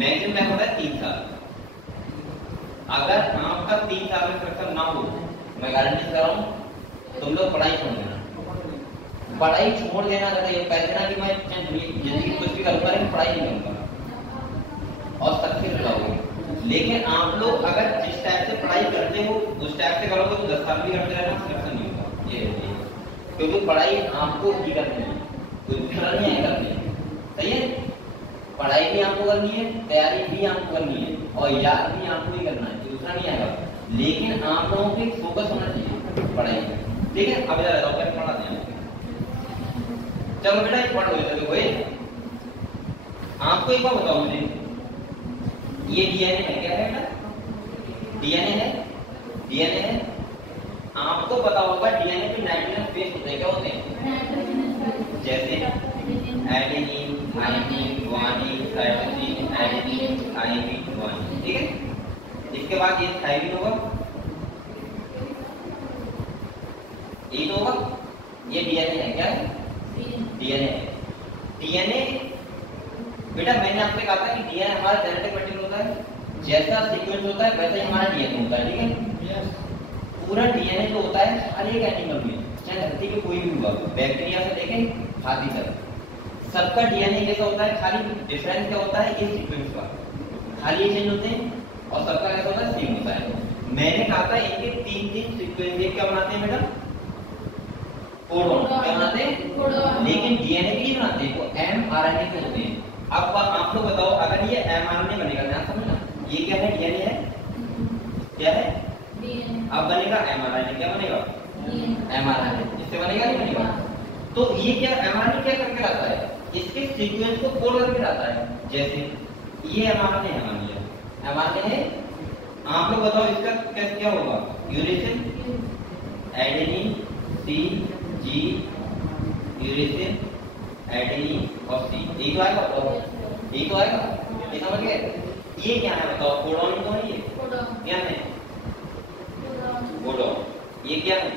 मैक्सिमम होता है 3 साल अगर आपका 3 साल में सिलेक्शन ना हो मैं गारंटी कर रहा हूँ तुम लोग पढ़ाई छोड़ देना पढ़ाई छोड़ देना ये कह देना कि मैं जिंदगी कुछ भी करूंगा लेकिन पढ़ाई नहीं करूंगा और सक्सेस रहोगे लेकिन आप लोग अगर जिस टाइप से पढ़ाई करते हो उस टाइप से करोगे तो 10 साल भी करते रहना सिलेक्शन नहीं होगा ये क्योंकि पढ़ाई आपको ही करनी है कोई दूसरा नहीं है करनी सही है पढ़ाई भी आपको आपको करनी है, तैयारी भी आपको करनी है और याद भी आपको ही करना है, दूसरा नहीं आएगा। लेकिन आप लोगों को फोकस होना चाहिए पढ़ाई में, ठीक है। अब इधर आओ, क्या पढ़ाते हैं। चलो बेटा एक पढ़ लो, देखो ये आपको एक बार बताओ मुझे, ये डीएनए है, क्या है बेटा? डीएनए है, डीएनए है। आपको पता होगा डीएनए पे नाइट्रोजन बेस होते हैं, क्या होते हैं? जैसे adenine, thymine, guanine, cytosine, adenine, thymine, guanine, ठीक है। इसके बाद ये थाइमिन होगा, ये तो होगा, ये डीएनए है, क्या है? डीएनए है। डीएनए बेटा मैंने आपसे कहा था कि डीएनए हमारा जेनेटिक मटेरियल होता है, जैसा सीक्वेंस होता है वैसा ही हमारा डीएनए होता है, ठीक है। पूरा डीएनए जो होता है हर एक एनिमल में, चाहे धरती के कोई भी हुआ, बैक्टीरिया से लेके हाथी तक, सबका डीएनए कैसा होता है, खाली डिफरेंस क्या होता है, ये सीक्वेंस का खाली चेंज होते हैं और सबका कैसा होता है, सेम होता है। मैंने कहा था इनके तीन सीक्वेंस, ये क्या बनाते हैं बेटा? कोडॉन, क्या बनाते हैं? लेकिन डीएनए के लिए बनाते हैं, वो एमआरएनए के होते हैं। अब आप लोग बताओ, अगर ये एमआरएनए बनेगा, ध्यान समझना, ये क्या है? डीएनए है, क्या है? अब बनेगा एमआरएनए, क्या बनेगा? एमआरएनए। इससे बनेगा नहीं बनेगा? तो ये क्या एमआरएनए क्या करके लाता है? इसके सीक्वेंस को कोड करके लाता है। जैसे ये एमआरएनए है, मान लिया एमआरएनए है, आप लोग बताओ इसका कैसे क्या होगा? यूरेसिल, एडेनिन, सी, जी, यूरेसिल, एडेनिन और सी, एक तो आएगा, बताओ एक तो आएगा, ये समझ गए? ये क्या है बताओ? कोडॉन तो नहीं है, क्या है? कोडॉन। ये क्या है?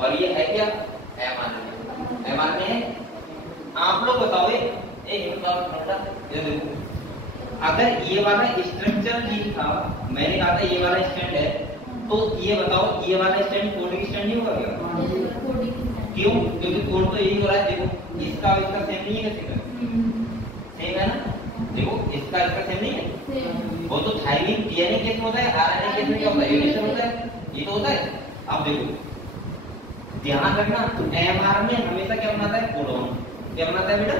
और ये है क्या? एमआरएनए। एमआरएनए है। आप लोग बताओ ये देखो, अगर ये वाला स्ट्रक्चर ठीक था, मैंने कहा था ये वाला स्टैंड है, तो ये बताओ ये वाला स्टैंड कोडिंग स्टैंड नहीं होगा क्या? क्यों? क्योंकि कोड तो यही हो रहा है, देखो इसका और इसका सेम नहीं है, सेम है ना? देखो इसका सेम नहीं है, वो तो थाइमिन डीएनए केस में होता है, आरएनए केस में क्या होता है? यूरेसिल होता है, ये तो होता है। अब देखो ध्यान रखना, एमआरएनए हमेशा क्या बनाता है? कोडॉन। क्या बनाता है बेटा?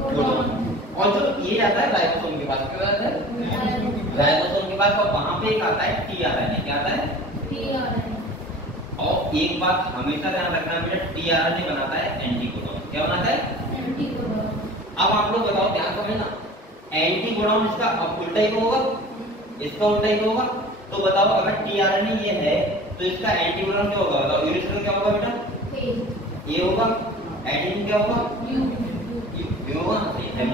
कोडॉन। और जो ये आता है राइबोसोम के पास, क्या आता है? राइबोसोम के पास, और वहां पे एक आता है टीआरएनए, क्या आता है? टीआरएनए। और एक बात हमेशा ध्यान रखना बेटा, टीआरएनए बनाता है एंटीकोडॉन। क्या बनाता है? एंटीकोडॉन। अब आप लोग बताओ, ध्यान समझना, एंटीकोडॉन इसका अब उल्टा ही होगा, इसका उल्टा ही होगा। तो बताओ अगर टीआरएनए ये है तो इसका एंटीकोडॉन क्या होगा? बताओ यूरेसिल क्या होगा बेटा? ये होगा। एडेनिन क्या होगा? यू होगा,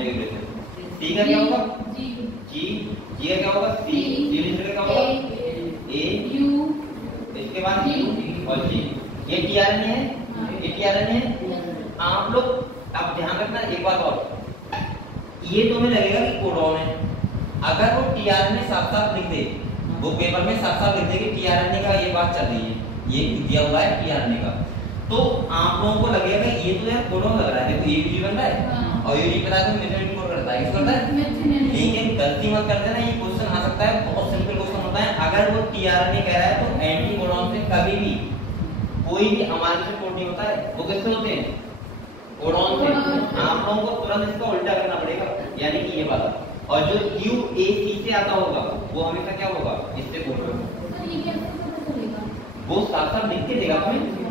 यूरेसिल। सी का क्या होगा? जी। जी का क्या होगा? सी। यूरेसिल का क्या होगा? ए, यू, इसके बाद यू और जी। ये टीआरएनए है, ये टीआरएनए है। आप लोग अब ध्यान रखना एक बात और, ये तुम्हें लगेगा कि कोडॉन है, अगर वो टीआरएनए साफ-साफ लिख दे, वो पेपर में साफ-साफ लिख दे कि टीआरएनए का ये बात चल रही है, ये दिया हुआ है टीआरएनए का, तो आप लोगों को लगेगा ये तो यार कोडॉन लग रहा है, देखो ये भी बन रहा है और ये भी पता है मेथड इनकोड करता है, किस करता है? लेकिन गलती मत कर देना, ये क्वेश्चन आ सकता है, बहुत सिंपल क्वेश्चन होता है। अगर वो टीआरएनए कह रहा है तो एंटीकोडॉन से कभी भी कोई भी अमाइनो एसिड प्रोटीन होता है, वो किससे होते हैं? कोडॉन से। आप लोगों को तुरंत इसका उल्टा करना पड़ेगा, यानी कि ये वाला, और जो यूएसी से आता होगा वो हमेशा क्या होगा? इससे कोड होगा, वो साफ-साफ लिख के देगा तुम्हें।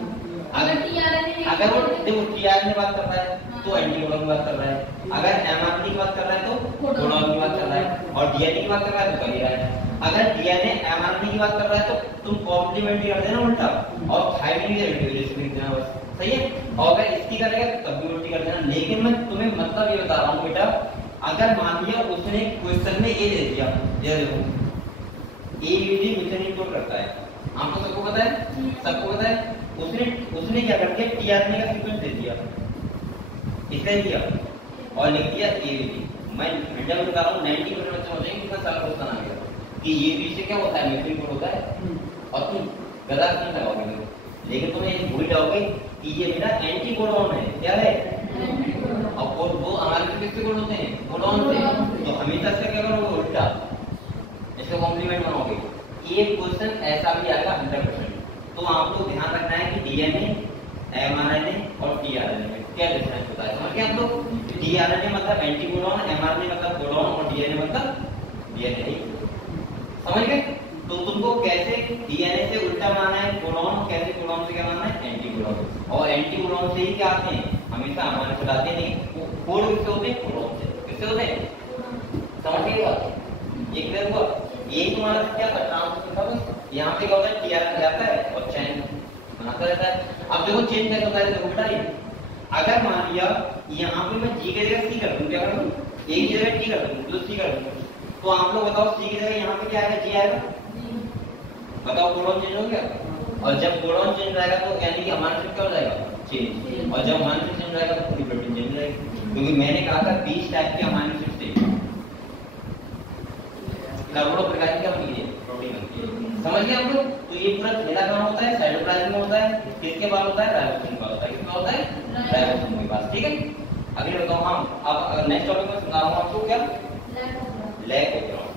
अगर वो देखो टीआरएनए बात कर रहा है तो एंटीकोडॉन की बात कर रहा है, अगर एमआरएनए की बात कर रहा है तो कोडॉन की बात कर रहा है, और डीएनए की बात कर रहा है तो कर ही रहा है। अगर डीएनए एमआरएनए की बात कर रहा है तो तुम कॉम्प्लीमेंट्री कर देना उल्टा, और थाइमिन की रिड्यूस लिख देना, बस सही है। और अगर इसकी करेगा तब भी उल्टी कर देना। लेकिन मैं तुम्हें मतलब ये बता रहा हूँ बेटा, अगर मान लिया उसने क्वेश्चन में ए दे दिया, ये देखो ए यूजी मिथेन इनकोड करता है, आपको सबको पता है, सबको पता है। उसने क्या कर दिया? टीआरएनए का सीक्वेंस दे दिया, इसने दिया और लिख दिया एबीसी। मैं इंडिया में बता रहा हूँ 90% बच्चे होते हैं कितना सारा क्वेश्चन आ गया कि एबीसी क्या होता है? मिथेन इनकोड होता है, और तुम गलत नहीं लगाओगे, लेकिन तुम्हें ये भूल जाओगे कि ये बेटा एंटीकोडॉन है। क्या है? और वो हमारे किससे कोड होते हैं? कोडॉन से। तो हमेशा इसका क्या करोगे? उल्टा, इसका कॉम्प्लीमेंट बनाओगे। एक क्वेश्चन ऐसा भी आएगा 100%। तो आपको ध्यान रखना है कि डीएनए, एमआरएनए और टीआरएनए में क्या डिफरेंस होता है, समझ गए आप लोग? टीआरएनए मतलब एंटीकोडॉन, एमआरएनए मतलब कोडॉन और डीएनए मतलब डीएनए। समझ गए? तो तुमको कैसे डीएनए से उल्टा मानना है कोडॉन, कैसे कोडॉन से क्या मानना है एंटीकोडॉन, और एंटीकोडॉन से ही क्या आते हैं हमेशा हमारे से आते नहीं, कोड किससे होते हैं कोडॉन से, किससे होते हैं, समझ गए बात? ये क्लियर हुआ? यही तुम्हारा क्या ट्रांसलेशन था बस। यहाँ पे क्या होता है टीआरएनए जाता है और चेन बनाता रहता है। अब देखो चेन कैसे होता है, देखो बेटा ये अगर मान लिया यहाँ पे मैं जी की जगह सी कर दूं, क्या कर दूं, एक की जगह टी कर दूं, जो सी कर दूं, तो आप लोग बताओ सी की जगह यहाँ पे क्या आएगा, जी आएगा, बताओ कोडॉन चेंज हो गया। और जब कोडॉन चेंज रहेगा तो यानी कि हमारा सिर्फ क्या हो जाएगा चेंज, और जब हमारा सिर्फ चेंज रहेगा तो पूरी प्रोटीन चेंज रहेगी, क्योंकि मैंने कहा था 20 टाइप के अमाइनो एसिड थे, करोड़ों प्रकार की क्या बनती है प्रोटीन बनती है। समझ गए हम लोग? तो ये पूरा खेला कहाँ होता है, साइटोप्लाज्म में होता है, किसके पास होता है, राइबोसोम का होता है, किसका होता है राइबोसोम के पास। ठीक है, अगले बताओ। हाँ, अब नेक्स्ट टॉपिक में सुनाऊंगा आपको क्या, लैक ऑफ ग्राउंड।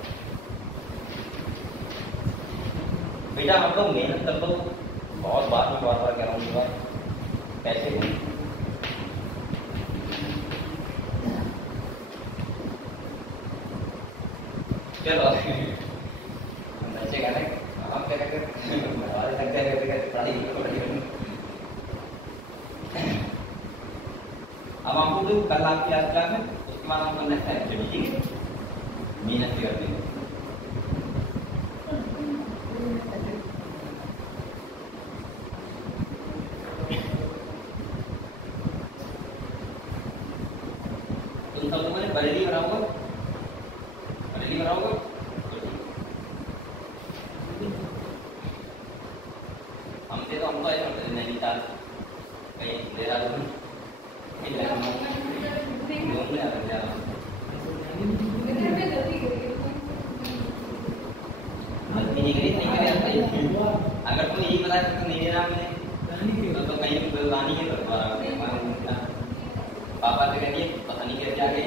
बेटा हम लोग मेहनत कर लो, बहुत बार मैं बार कह रहा हूँ कैसे हो, चलो बच्चे कह रहे हम क्या कहते पढ़ाई। अब हमको जो कल आपकी आज क्लास है उसके बाद हमको नेक्स्ट एक्टिविटी, ठीक है, मेहनत से करते हैं। तुम सब लोगों ने बरेली बनाओगे, बरेली बनाओगे, हमसे तो हमको ऐसा करते नैनीताल कहीं देहरादून घूमने आते हैं। अगर तुम यही बता सकते नहीं देना हमने तो कहीं बुलानी है पापा से कहिए पता नहीं कैसे आ गए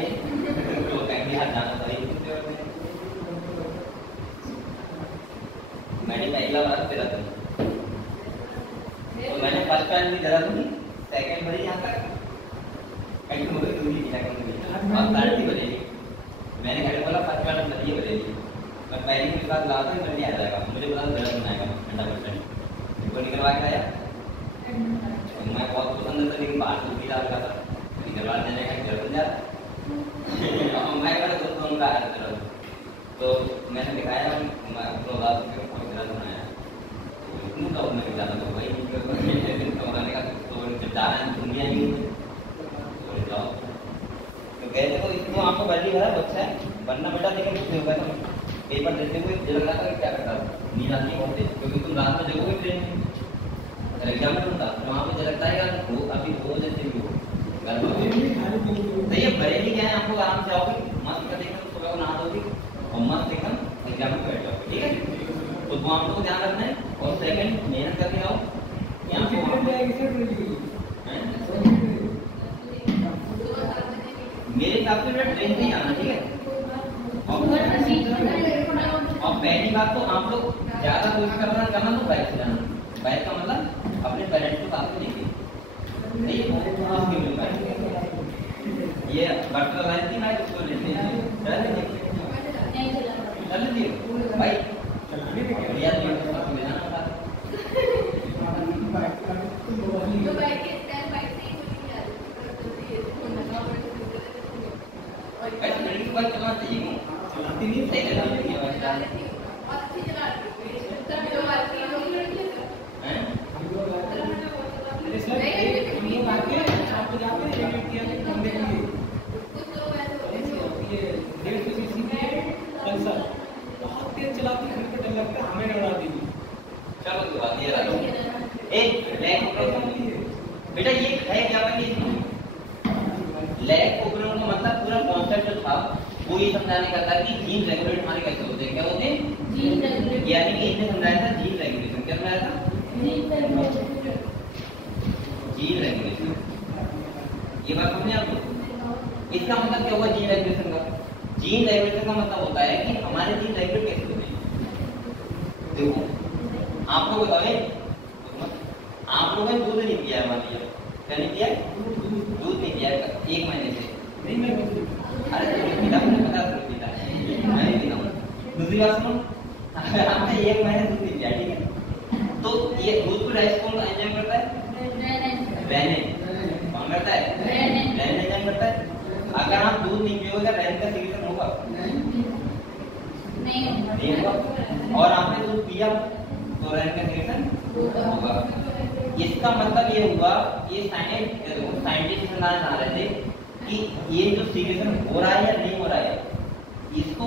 तो कहीं हाथ जाना सही। मैंने पहला बार तेरा था तो मैंने फर्स्ट टाइम भी जरा दूंगी, सेकंड बड़ी यहाँ तक कहीं मुझे दूंगी और थर्ड भी बनेगी। मैंने घर बोला फर्स्ट टाइम बनी बनेगी, मैं पहले के साथ लाता हूँ जल्दी आ जाएगा, मुझे पता दर्द बनाएगा 100%। तो निकलवा के आया मैं बहुत पसंद था, लेकिन बाहर से भी डाल था निकलवा देने का घर बन जाता मैं दोस्तों का आया तो मैंने दिखाया मैं अपने उदास दर्द बनाया तो मैं जाता तो वही बनाने का तो जब जा रहे हैं तुम भी आएंगे तो जाओ तो गए थे। तो इसको आपको बल्ली भरा बच्चा है बनना बेटा, लेकिन कुछ नहीं होगा तो पेपर देते हुए मुझे लग रहा था क्या करता नींद आती बहुत तेज, क्योंकि तुम रात में जगोगे ट्रेन में अगर एग्जाम में होता तो वहाँ पे लगता है यार वो अभी वो जैसे भी हो घर तो ये बरेली क्या है, आपको आराम से आओगे मस्त कर देंगे सुबह को नहा दोगे और मस्त एकदम एग्जाम में बैठ जाओगे। ठीक है, तो वो आपको ध्यान रखना है और सेकंड मेहनत करके आओ। मेरे हिसाब से ट्रेन से ही आना, ठीक है। और पहली बात तो आप लोग ज्यादा कोशिश करना तो बाइक से जाना, बाइक का मतलब अपने पेरेंट्स को साथ में लेके ये बटला लाइन थी मैं उसको लेते हैं चल लीजिए भाई बढ़िया ले जाना था तो बाइक के स्टैंड बाइक से ऐसे लड़की को बाइक चलाना चाहिए, चलाती नहीं सही चलाती है अच्छी चलाती है तो मारती है हैं बेटा ये है क्या लैक ओपनर का मतलब पूरा कॉन्सेप्ट जो था वो ये समझाने का था कि जीन रेगुलेट हमारे कैसे होते हैं, क्या होते हैं जीन रेगुलेट, यानी कि इसने समझाया था जीन रेगुलेशन, क्या समझाया था जीन रेगुलेशन। ये बात समझे आप लोग? इसका मतलब क्या हुआ जीन रेगुलेशन का? जीन रेगुलेशन का मतलब होता है कि हमारे जीन रेगुलेट कैसे होते हैं। देखो आप लोग बताओ आप लोगों ने दूध नहीं पिया है, मान लिया क्या नहीं पिया, दूध नहीं पिया 1 महीने से, नहीं मैं अरे पिता मुझे पता है पिता मैं नहीं पीता हूँ। दूसरी बात सुनो, अगर आपने 1 महीने दूध पी लिया, ठीक है, तो ये दूध को राइस कौन एंजाइम करता है? रेनिन। कौन करता है? रेनिन एंजाइम करता है। अगर आप दूध नहीं पियोगे रेनिन का सिक्रेशन होगा? नहीं होगा। और आपने दूध पिया तो रेनिन का सिक्रेशन होगा। इसका मतलब ये हुआ, ये साइंटिस्ट समझना चाह रहे थे कि ये जो सिक्रेशन हो रहा है या नहीं हो रहा है, इसको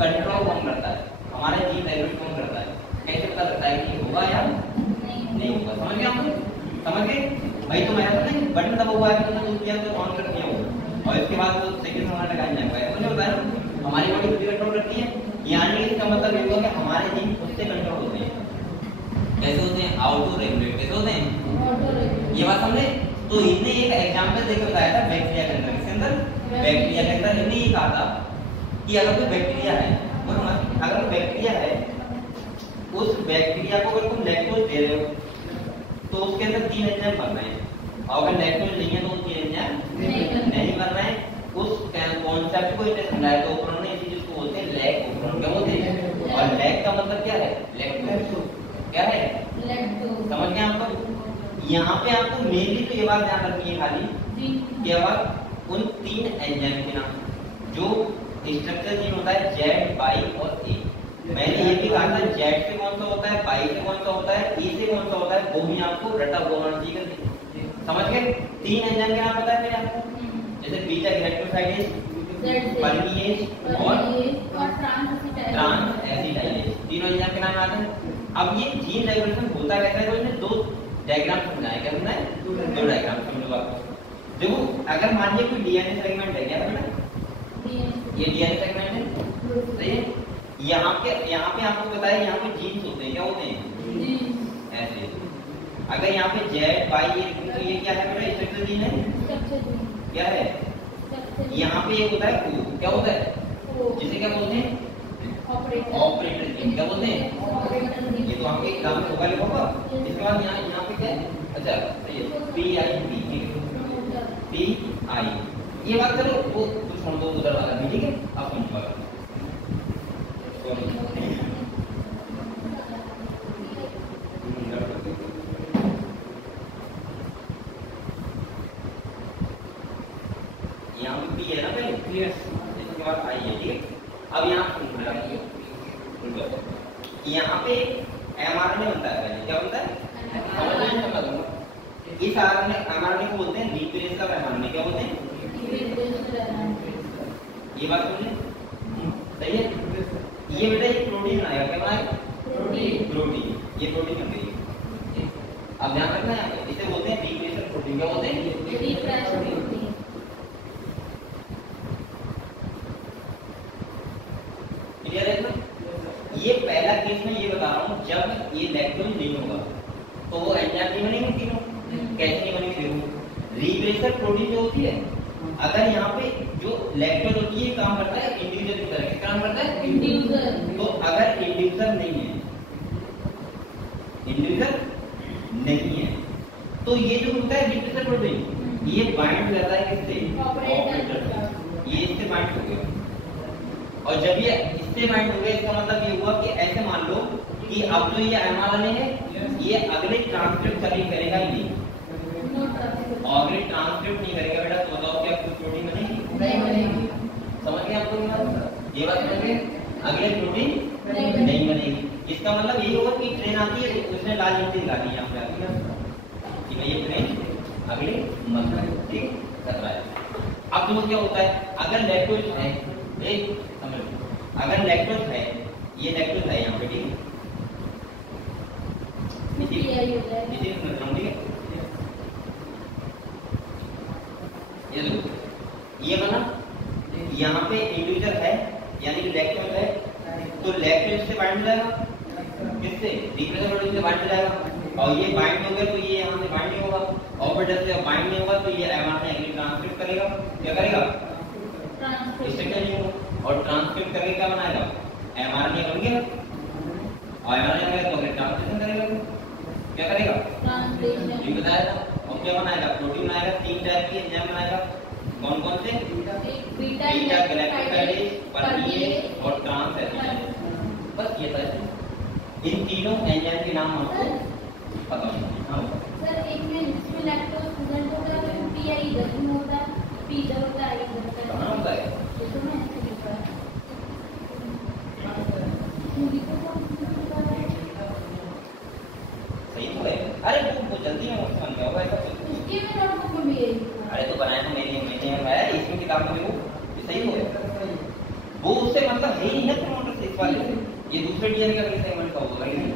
कंट्रोल कौन करता है? हमारे जीन रेगुलेट कौन करता है? कैसे पता लगता है कि होगा या नहीं होगा? समझ गए आप? समझ गए भाई? तो मैं पता है बटन दबा हुआ है, तुमने दूध पिया तो ऑन कर दिया हो और इसके बाद तो सिक्रेशन होना लगा जाएगा। मुझे बताया हमारी बॉडी खुद कंट्रोल करती है, यानी इसका मतलब ये हुआ कि हमारे जीन खुद से कंट्रोल होते हैं। कैसे होते हैं? Auto regulate. कैसे होते हैं? ये बात समझे? तो इन्हें एक एग्जांपल देकर बताया था बैक्टीरिया के अंदर। किसके अंदर? बैक्टीरिया के अंदर। इन्हें ये कहा था कि अगर कोई बैक्टीरिया है, अगर कोई बैक्टीरिया है, उस बैक्टीरिया को अगर तुम लैक्टोज दे रहे हो तो उसके अंदर 3 एंजाइम बन रहे हैं, और अगर लैक्टोज नहीं है तो 3 एंजाइम नहीं बन रहे हैं। उस कॉन्सेप्ट को इन्हें समझाया तो उन्होंने इसी चीज को बोलते हैं लैक ओपरन। क्या बोलते हैं? और लैक का मतलब क्या है? लैक्टोज। क्या है? समझ गए आप? यहाँ पे आपको मेनली तो ये बात ध्यान रखनी है खाली कि अब उन 3 एंजाइम के नाम, जो स्ट्रक्चर जीन होता है जेड, बाई और ए। मैंने ये भी कहा था जेड से कौन सा होता है, बाई से कौन सा होता है, ए से कौन सा होता है, वो भी आपको रटा हुआ होना चाहिए। समझ गए? 3 एंजाइम के नाम बताया मैंने आपको, जैसे बीटा ग्लाइकोसाइडेज, परमीएज और ट्रांस एसिटाइलेज। तीनों एंजाइम के नाम आते हैं। अब ये जीन रेगुलेशन होता कैसा है? तो इसमें 2 डायग्राम समझाया। क्या समझना है? 2 डायग्राम समझो आप। देखो अगर मान लीजिए कोई डीएनए सेगमेंट है, क्या बेटा? ये डीएनए सेगमेंट है, सही है। यहाँ पे आपको बताया यहाँ पे जीन्स होते हैं। क्या होते हैं? ऐसे। अगर यहाँ पे जेड, बाई, तो ये क्या है बेटा? स्ट्रक्चर जीन है। क्या है? यहाँ पे एक होता है ओ। क्या होता है? जिसे क्या बोलते हैं? Operator gene. क्या बोलते हैं? ये तो आपके एग्जाम में होगा लिखा होगा। इसके बाद यहाँ पे क्या है? अच्छा PI। ये बात करो वो कुछ छोड़ दो उधर वाला भी, ठीक है? आप समझ पाओगे। यहाँ पे पी है ना पहले, इसके बाद आई है, ठीक है? अब यहाँ यहाँ पे एमआरएनए बनता है पहले। क्या बनता है? इस एमआरएनए को बोलते हैं न्यूक्लियस का एमआरएनए। क्या बोलते हैं? ये बात समझे? सही है? ये बेटा एक प्रोटीन बनाएगा। क्या बनाएगा? प्रोटीन। ये प्रोटीन बन गई। अब ध्यान रखना है, इसे बोलते हैं न्यूक्लियस प्रोटीन। क्या बोलते हैं? क्लियर है? ये पहला केस में ये बता रहा हूँ, जब ये लैक्टोज नहीं होगा तो वो एंजाइम नहीं बनेगी तीनों। कैसे नहीं बनेगी? देखो रिप्लेसर प्रोटीन जो होती है, अगर यहाँ पे जो लैक्टोज होती है काम करता है इंडिविजुअल की तरह। काम करता है इंडिविजुअल। तो अगर इंडिविजुअल नहीं है तो ये जो होता है रिप्लेसर प्रोटीन, ये बाइंड करता है किससे? ऑपरेटर। ये इससे बाइंड हो गया, और जब ये इससे बाइंड हो गया इसका मतलब ये हुआ कि ऐसे मान लो कि अब जो ये एमआरएनए है ये अगले ट्रांसक्रिप्ट करेगा ही नहीं। अगले ट्रांसक्रिप्ट नहीं करेगा बेटा, तो बताओ क्या कुछ प्रोटीन बनेगी? समझ गए आप लोग? ये बात समझ गए? अगले प्रोटीन नहीं बनेगी। इसका मतलब यही होगा कि ट्रेन आती है उसने लाल झंडी दिखानी है यहाँ पे आती है कि भाई ये ट्रेन अगले मत ठीक कर रहा है। अब तो क्या होता है? अगर लैक्टोज है, अगर लैक्टोज है, ये लैक्टोज है यहाँ पे, ठीक है? ये बना, यहाँ पे इंडिविजुअल है यानी कि लैक्टोज है, तो लैक्टोज से बाइंड हो जाएगा किससे? रिप्लेसर प्रोटीन से बाइंड हो जाएगा, और ये बाइंड हो गया तो ये यहाँ से बाइंड नहीं होगा, ऑपरेटर से बाइंड नहीं होगा तो ये एमआरएनए ट्रांसक्रिप्ट करेगा। क्या करेगा? स्ट्रक्चर नहीं होगा, और ट्रांसक्रिप्ट करके क्या बनाएगा? एमआरएनए बन गया, और एमआरएनए बन गया तो ट्रांसलेशन करेगा। क्या करेगा? ट्रांसलेशन। ये बताया था। और क्या बनाएगा? प्रोटीन बनाएगा, 3 टाइप की एंजाइम बनाएगा, कौन कौन से? बीटा गैलेक्टोकैलिस, पर्लिएज और ट्रांस एसिड। बस ये था। इन तीनों एंजाइम के नाम आपको पता होना चाहिए। हाँ सर एक में जिसमें लैक्टोज प्रेजेंट होता है वो पी आई इधर में होता है, पी इधर होता है, इधर होता है। कहाँ होता है? ये तो मैं ऐसे लिख रहा हूँ। सही तो है। अरे वो जल्दी में समझ गया होगा ऐसा कुछ। उसके में नोटबुक में भी यही लिखा है। अरे तो बनाया तो मैंने है इसमें किताब में वो ये सही हो गया। वो उससे मतलब है ही ना प्रमोटर से इस वाले से। ये दूसरे डीएनए का सेगमेंट का होगा ही नहीं।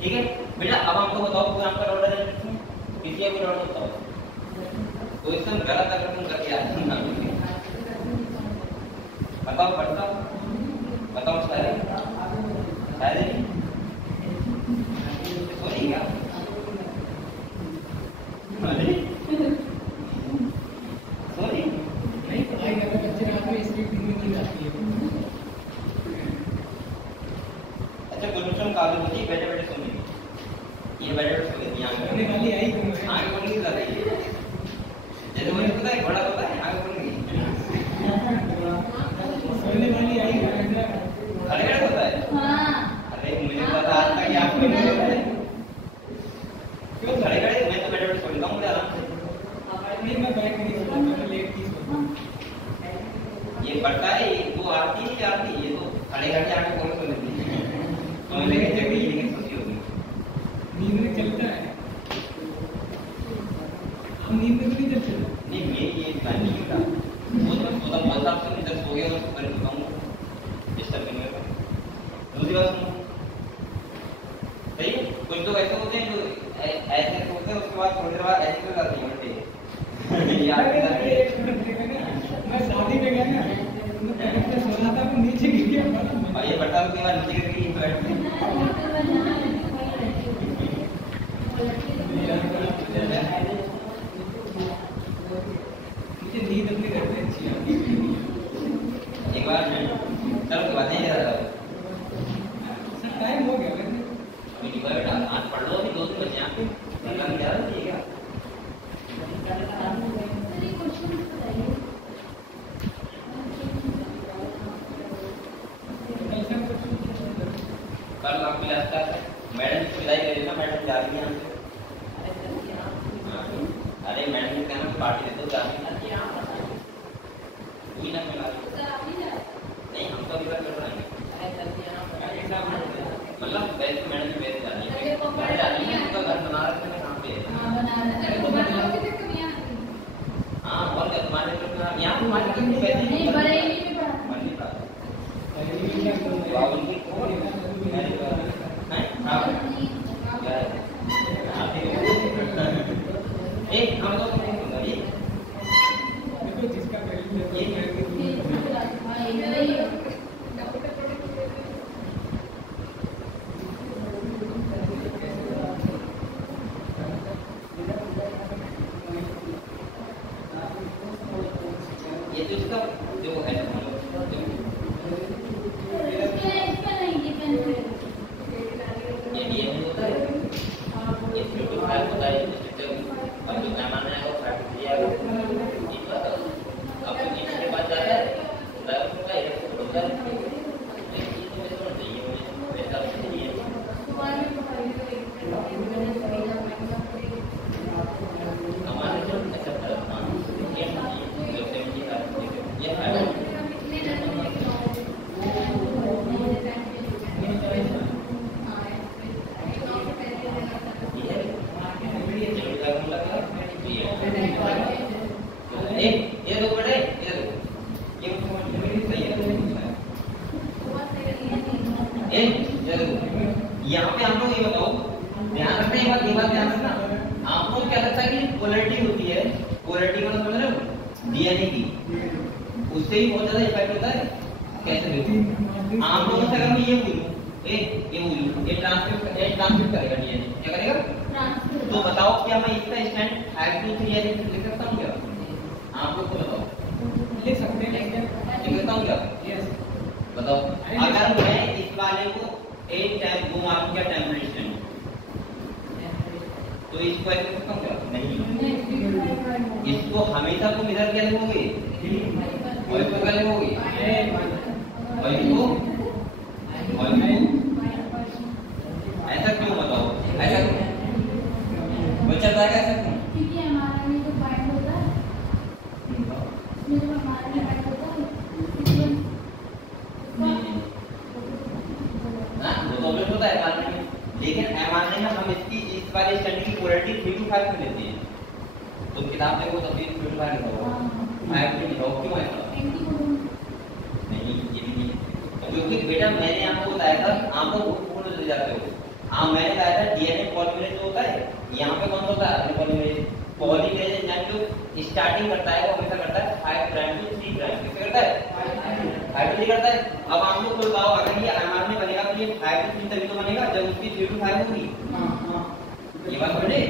ठीक है बेटा, अब हमको बताओ प्रोग्राम का ऑर्डर है किसी भी ऑर्डर बताओ। तो इसमें गलत अगर तुम करके आते ना बताओ बताओ सारे सॉरी क्या सॉरी नहीं पढ़ाई करते बच्चे रात में इसकी नींद आती है। अच्छा गुरुचन काबू होती बैठे बैठे सोने ये बैठे बैठे सोने यहाँ करने वाली आई तुम है आगे बढ़ने की ज्यादा है जैसे मुझे पता है बड़ा होता है आगे बढ़ने की सोने वाली आई खड़े खड़े होता है। हाँ अरे मुझे पता आज तक आपको नहीं पता है क्यों खड़े खड़े मैं तो बैठे बैठे सोता हूँ मुझे आराम से। नहीं मैं बैठ नहीं सोता मैं लेट ही सोता हूँ। ये बढ़ता है ये दो आती है या आती है ये तो खड़े खड़े आके कौन सो लेती है तो मैं लेके जगह ये लेके सोती होगी नींद में चलता है हम नींद में तो नहीं चलते नहीं मेरी ये प्लान नहीं था वो तो सोता बहुत साफ से इधर सो गया और सुबह उठाऊंगा डिस्टर्ब नहीं होगा। दूसरी बात सुनो सही कुछ लोग ऐसे होते हैं जो ऐसे सोते हैं उसके बाद थोड़ी देर बाद ऐसे हो जाते हैं उल्टे याद मैं शादी में गया ना मैं सोना था मैं नीचे गिर गया और ये बट्टा के बाद नीचे गिर गई बैठ गई मुझे नींद अपने घर में अच्छी आती है। एक बार चलो बात नहीं कर रहा सर टाइम हो गया वैसे मेरी बार बेटा आज पढ़ लो अभी 2 दिन बचे हैं आपके क्या है क्या सर ये क्वेश्चन बताइए। कल आपकी लास्ट क्लास है मैडम की विदाई कर देना मैडम जा रही है अरे मैडम ने कहना पार्टी दे दो जा रही है ना मिला नहीं हम तो इधर कर रहे हैं मतलब वैसे मैडम की वैसे जा रही है घर जा रही है उनका घर बना रखा है कहाँ पे हाँ बना रहे हैं। तुम्हारे लोग कितने कमियां आती हाँ और क्या तुम्हारे तरफ यहाँ तुम्हारे तरफ वैसे नहीं बरेली में पढ़ा मन नहीं पाता बाबू की कौन मेरे हैं हाँ क्या है एक हम लोग ये देखो जिसका हाँ ये वही है। ये तो इसका जो है इसका नहीं डिफेंस है। ये डीएनए होता है ये बिल्कुल फाइल होता है अब जो मेहमान आएगा वो प्रैक्टिस दिया ठीक बात है अब इसके बाद जाता है ड्राइवर होता है ये होता है ये तो मैं समझ नहीं है ऐसा नहीं है तुम्हारे में पढ़ाई हमारे जो ऐसा करता ये जो सेमिटी का ये फाइल ये दो बड़े ये दो ये सही है ये देखो यहाँ पे आप लोग ये बताओ ध्यान रखना ये बात ध्यान रखना आप लोग क्या लगता है कि पोलैरिटी होती है पोलैरिटी का समझ रहे हो डीएनए की उससे ही बहुत ज्यादा इफेक्ट होता है कैसे देखो आप लोगों से अगर मैं ये बोलूं ये ट्रांसक्रिप्ट करेगा डीएनए क्या करेगा तो बताओ क्या मैं इसका स्टैंड 5 2 3 ऐसे लिख सकता हूँ क्या आप लोग को बताओ लिख सकते हैं लिख सकता हूँ क्या यस बताओ अगर मैं इस वाले को एक टाइम 2 मार्क का टेम्परेचर तो इसको ऐसे लिख सकता हूँ क्या नहीं इसको हमेशा तुम इधर क्या लिखोगे और इसको क्या लिखोगे और इसको ऐसा क्यों बताओ ऐसा बच्चा जाएगा ऐसा क्यों क्योंकि हमारा में जो पॉइंट होता है उसमें जो हमारा में पॉइंट होता है ना वो तो ऑब्जेक्ट होता है एमआरएनए में लेकिन एमआरएनए में हम इसकी इस वाली स्टडी की क्वालिटी 3 to 5 में लेते हैं तो किताब देखो तो 3 to 5 लिखा होगा 5 भी लिखा होगा क्यों ऐसा नहीं ये भी नहीं क्योंकि बेटा मैंने आपको बताया था आप लोग पूर्ण ले जाते हो मैंने बताया था डीएनए पॉलीमरेज जो होता है यहाँ पे कौन सा होता है आरएनए पॉलीमरेज यानी जो स्टार्टिंग करता है वो हमेशा करता है 5 प्राइम टू 3 प्राइम कैसे करता है 5 to 3 करता है अब आप लोग को बताओ अगर ये एमआरएनए बनेगा तो ये 5 to 3 तभी तो बनेगा जब उसकी 3 to 5 होगी ये बात समझे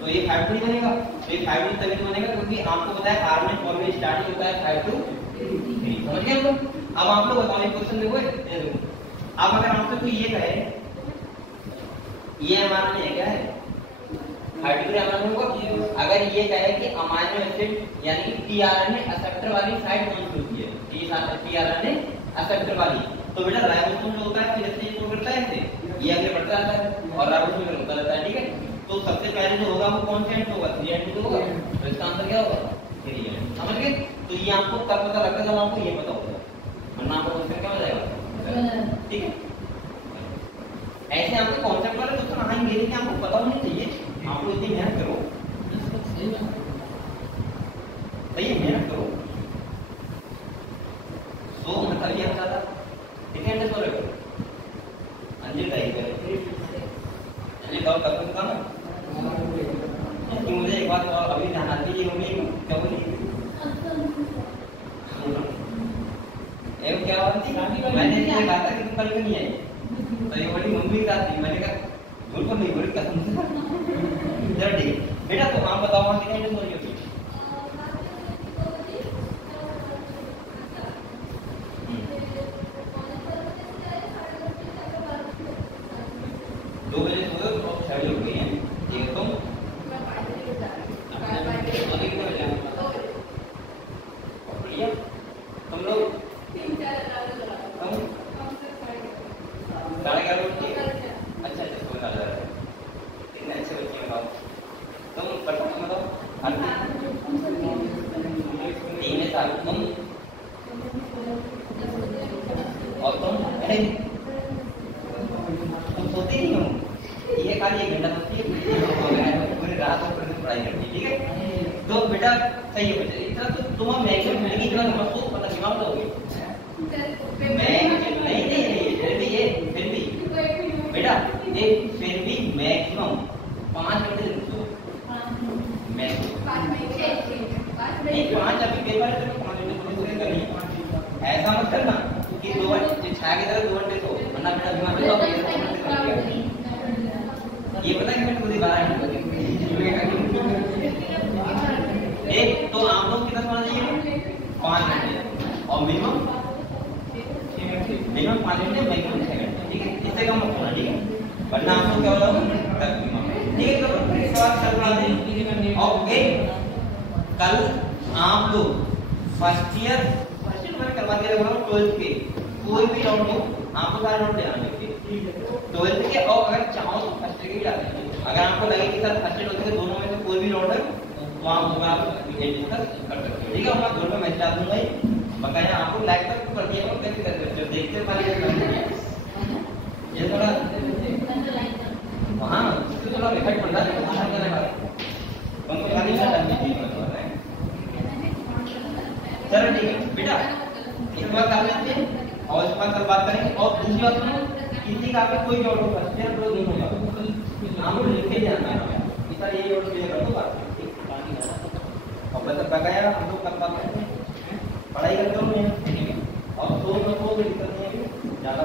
तो ये 5 to 3 बनेगा तो ये 5 to 3 तभी तो बनेगा क्योंकि आपको पता है आरएनए पॉलीमरेज स्टार्टिंग होता है 5 to 3 समझ गए हम लोग अब आप लोग बताओ ये क्वेश्चन देखो ये देखो अब अगर आपसे कोई ये कहे ये एमआरएनए है क्या है 5 to 3 एमआरएनए होगा अगर ये कहे कि अमाइनो एसिड यानी कि टीआरएनए एक्सेप्टर वाली साइड कौन सी होती है टीआरएनए एक्सेप्टर वाली तो बेटा राइबोसोम जो होता है फिर इससे ये करता है ऐसे ये आगे बढ़ता रहता है और राइबोसोम में होता रहता है ठीक है तो सबसे पहले जो होगा वो कौन सा एंड होगा 3 एंड होगा तो इसका आंसर क्या होगा 3 एंड समझ गए तो ये आपको कब पता लगता है जब आपको ये पता होगा वरना आपको क्वेश्चन क्या हो जाएगा ठीक है ऐसे आपके कॉन्सेप्ट वाले क्वेश्चन आएंगे लेकिन आपको पता होना चाहिए आपको इतनी मेहनत करो सही है मेहनत करो सो मतलब ये होता था ठीक है सो रहे अंजिल टाइप है अंजिल और कब का ना कि मुझे एक बात और अभी ध्यान आती है मम्मी क्या बोली क्या बात थी मैंने ये कहा था कि तुम कल क्यों नहीं आई तो ये बड़ी मम्मी की बात थी मैंने कहा झूठ तो नहीं बोली कसम से चलो ठीक बेटा तो आप बताओ वहाँ कितने मिनट सोई होगी 2 बजे सोए तो 6 हो गई है ठीक है तुम तुम लोग 11:30 उठती अच्छा सोए 11:30 इतने अच्छे बच्चे बताओ तुम पढ़ते बताओ 3 साल तुम और तुम सोते नहीं हो ये खाली 1 घंटा सोती है पूरी रात और पढ़ाई करती है ठीक है तो बेटा सही है बच्चे इतना तो तुम मैक्सिमम मिलेगी इतना तुम सोच पता दिमाग दोगे फिर भी बेटा ये फिर भी मैक्सिमम 5 घंटे सो नहीं 5 अभी पेपर है तो 5 घंटे पूरी करनी ऐसा मत करना कि 2 घंटे छाया की तरह 2 घंटे सो वरना बेटा दिमाग ये पता है कि मैं खुद ही 12 घंटे एक तो आप लोग कितना सोना चाहिए 5 घंटे और मिनिमम 5 घंटे मैक्सिमम 6 घंटे ठीक है इससे कम मत सोना ठीक है वरना आपको क्या होगा ठीक है तो सवाल चल रहा है ओके कल आप लोग फर्स्ट ईयर में करवा के रखा 12th के कोई भी राउंड हो आपको सारे नोट देना चाहिए 12th के और अगर चाहो तो फर्स्ट ईयर के भी डाल दीजिए अगर आपको लगे कि सर फर्स्ट ईयर होते दोनों में से कोई भी राउंड है तो आप डिस्कस कर सकते हो ठीक है मैं दोनों मैच डाल दूंगा बकाया आपको लाइक तक कर दिया और कैसे कर सकते हो देखते वाले ये थोड़ा वहां इससे थोड़ा इफेक्ट पड़ता है भाषा करने का उनको गाली ना डालनी चाहिए चलो ठीक है बेटा इस बार कर लेते हैं और इस बार कल बात करेंगे और दूसरी बात सुनो किसी का भी कोई डाउट होगा स्टेप लो नहीं होगा आपको लिख के जाना है इस बार यही डाउट क्लियर कर दो बात और बस बकाया हम लोग कल बात करते हैं पढ़ाई करते हो और सो में कोई दिक्कत नहीं है ज्यादा